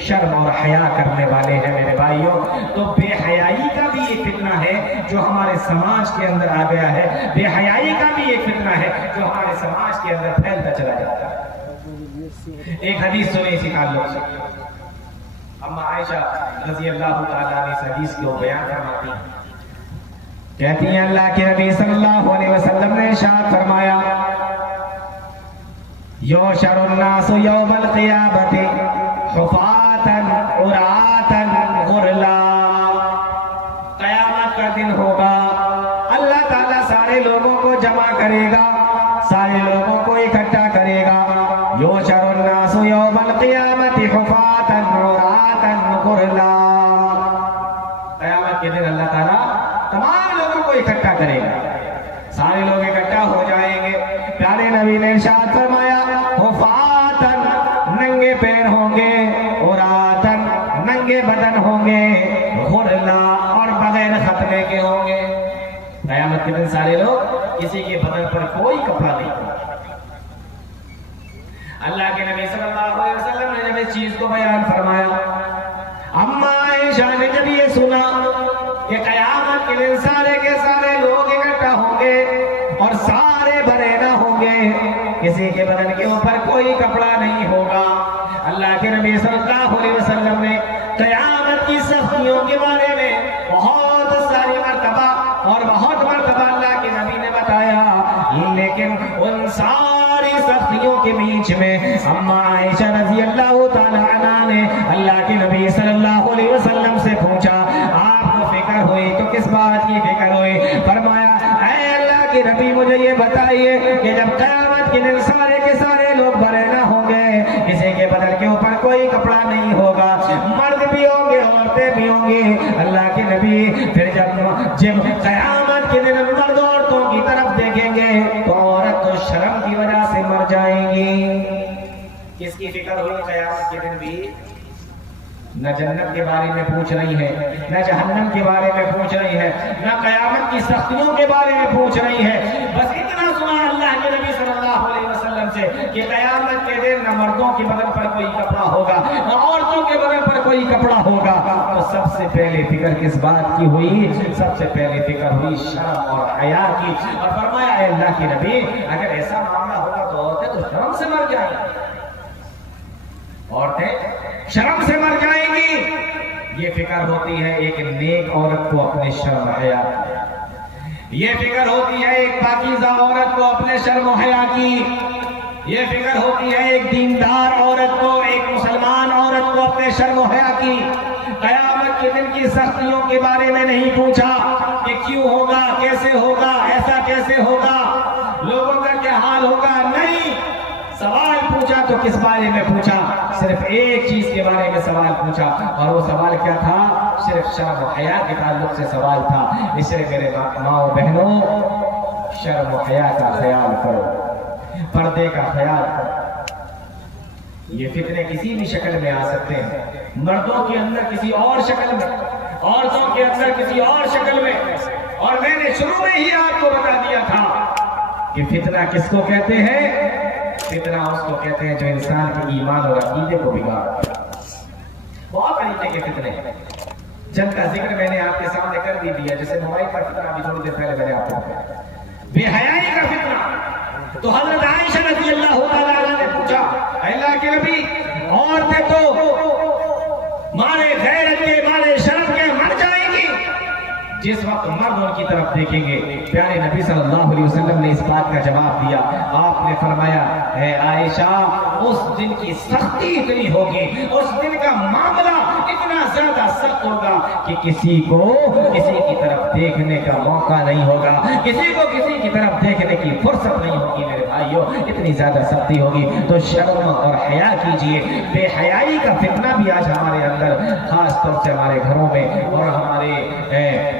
شرم اور حیا کرنے والے ہیں۔ میرے بھائیوں، تو بے حیائی کا بھی ایک فتنہ ہے جو ہمارے سماج کے اندر آ گیا ہے، بے حیائی کا بھی ایک فتنہ ہے جو ہمارے سماج کے اندر پھیلتا چلا جاتا ہے۔ ایک حدیث سنیں اسی تعلق سے، اما عائشہ رضی اللہ تعالیٰ عنہ اس حدیث کو بیان فرماتی ہیں، کہتی ہیں اللہ کے نبی صلی اللہ علیہ وسلم نے ارشاد فرمایا، یحشر الناس یوم القیامۃ حفاۃ عراۃ غرلا، قیامت کا دن ہوگا، اللہ تعالیٰ سارے لوگوں کو جمع کرے گا، سارے لوگوں کو اکٹھا کرے گا۔ یحشر الناس یوم القیامۃ حفاۃ عراۃ غرلا، قیامت کے دن اللہ تعالیٰ تمام لوگوں کو اکٹھا کرے گا، سارے لوگ اکٹھا ہو جائیں گے۔ پیارے نبی نے ارشاد فرمایا، حفاتن ننگے پیر ہوں گے، عراتن ننگے بدن ہوں گے، غرلا اور بغیر ختنے کے ہوں گے۔ قیامت کے دن سارے لوگ، کسی کے بدن پر کوئی کپڑا نہیں ہوگا۔ اللہ کے نبی صلی اللہ علیہ وسلم نے جب اس چیز کو بیان فرمایا، اما عائشہ نے جب یہ سنا کہ قیامت کے دن سارے کے سارے لوگ اکٹھا ہوں گے اور سارے بھرے نہ ہوں گے، کسی کے بدن کے اوپر کوئی کپڑا نہیں ہوگا، اللہ کے نبی صلی اللہ علیہ وسلم نے قیامت کی سختیوں کے بارے میں بہت ساری مرتبہ اور بہت مرتبہ اللہ کے نبی نے بتایا، لیکن ان ساری سختیوں کے بیچ میں اما عائشہ رضی اللہ تعالی عنہ نے اللہ کے نبی صلی اللہ علیہ وسلم سے پوچھا، آپ کو فکر ہوئی تو کس بات کی فکر ہوئی؟ فرمایا، اے اللہ کے نبی مجھے یہ بتائیے کہ جب قیامت کے دن سارے کے سارے لوگ بھرے نہ ہوں گے، کسی کے بدن کے اوپر کوئی کپڑا نہیں ہوگا، مرد بھی ہوں گے عورتیں بھی ہوں گی، اللہ کے نبی پھر جب قیامت کے دن مرد عورتوں کی طرف دیکھیں گے تو عورت تو شرم کی وجہ سے مر جائیں گی۔ کس کی فکر ہوئی قیامت کے دن بھی؟ نہ جنت کے بارے میں پوچھ رہی ہے، نہ جہنم کے بارے میں پوچھ رہی ہے، نہ قیامت کی سختیوں کے بارے میں پوچھ رہی ہے، بس اتنا سنا اللہ کے نبی صلی اللہ علیہ وسلم سے کہ قیامت کے دن نہ مردوں کے بدن پر کوئی کپڑا ہوگا، نہ عورتوں کے بدن پر کوئی کپڑا ہوگا، تو سب سے پہلے فکر کس بات کی ہوئی؟ سب سے پہلے فکر ہوئی شرم اور حیا کی، اور فرمایا، اے اللہ کے نبی اگر ایسا معاملہ ہوگا تو عورتیں تو شرم سے مر جائیں گی، عورتیں شرم سے مر جائیں گی۔ یہ فکر ہوتی ہے ایک نیک عورت کو اپنے شرم و حیا کی، یہ فکر ہوتی ہے ایک پاکیزہ عورت کو اپنے شرم و حیا کی، یہ فکر ہوتی ہے ایک دیندار عورت کو، ایک مسلمان عورت کو اپنے شرم و حیا کی۔ قیامت کے دن کی سختیوں کے بارے میں نہیں پوچھا کہ کیوں ہوگا، کیسے ہوگا، ایسا کیسے ہوگا، لوگوں کا کیا حال ہوگا، نہیں، سوال پوچھا تو کس بارے میں پوچھا؟ صرف ایک چیز کے بارے میں سوال پوچھا، اور وہ سوال کیا تھا؟ صرف شرم و حیا کے تعلق سے سوال تھا۔ اس لیے میرے ماؤں بہنوں، شرم و حیا کا خیال کرو، پردے کا خیال کرو۔ یہ فتنے کسی بھی شکل میں آ سکتے ہیں، مردوں کے اندر کسی اور شکل میں، عورتوں کے اندر کسی اور شکل میں، اور میں نے شروع میں ہی آپ کو بتا دیا تھا کہ فتنہ کس کو کہتے ہیں؟ فتنہ اس کو کہتے ہیں جو انسان کے ایمان اور عقیدے کو بگاڑ۔ بہت طریقے کے فتنے ہیں، جن کا ذکر میں نے آپ کے سامنے کر بھی دیا، جیسے موبائل کا فتنہ ابھی تھوڑی دیر پہلے میں نے آپ کو بتایا، بے حیائی کا فتنہ۔ تو حضرت عائشہ رضی اللہ تعالیٰ عنہ نے پوچھا، اللہ کے نبی عورتیں تو مارے غیرت کے، مارے شرم کے مر جائیں گی، جس وقت مرد ان کی طرف دیکھیں گے۔ پیارے نبی صلی اللہ علیہ وسلم نے اس بات کا جواب دیا، آپ نے فرمایا، اے عائشہ اس دن کی سختی اتنی ہوگی، اس دن کا معاملہ اتنا زیادہ سخت ہوگا کہ کسی کو کسی کی طرف دیکھنے کا موقع نہیں ہوگا، کسی کو کسی کی طرف دیکھنے کی فرصت نہیں ہوگی میرے بھائیوں، اتنی زیادہ سختی ہوگی۔ تو شرم اور حیا کیجئے۔ بے حیائی کا فتنہ بھی آج ہمارے اندر، خاص طور سے ہمارے گھروں میں اور ہمارے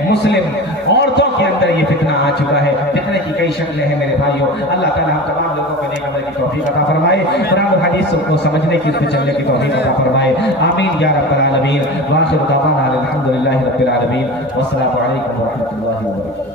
مسلم عورتوں کے اندر یہ فتنہ آ چکا ہے۔ فتنے کی کئی شکلیں ہیں میرے بھائیوں۔ اللہ تعالیٰ ہم تمام لوگوں کو نیک عمل کی توفیق عطا فرمائے، قرآن اور حدیث کو سمجھنے کی، اس پہ چلنے کی توفیق عطا فرمائے، آمین یا رب العالمین۔ وآخر دعوانا الحمدللہ رب العالمین، والسلام علیکم ورحمۃ اللہ وبرکاتہ۔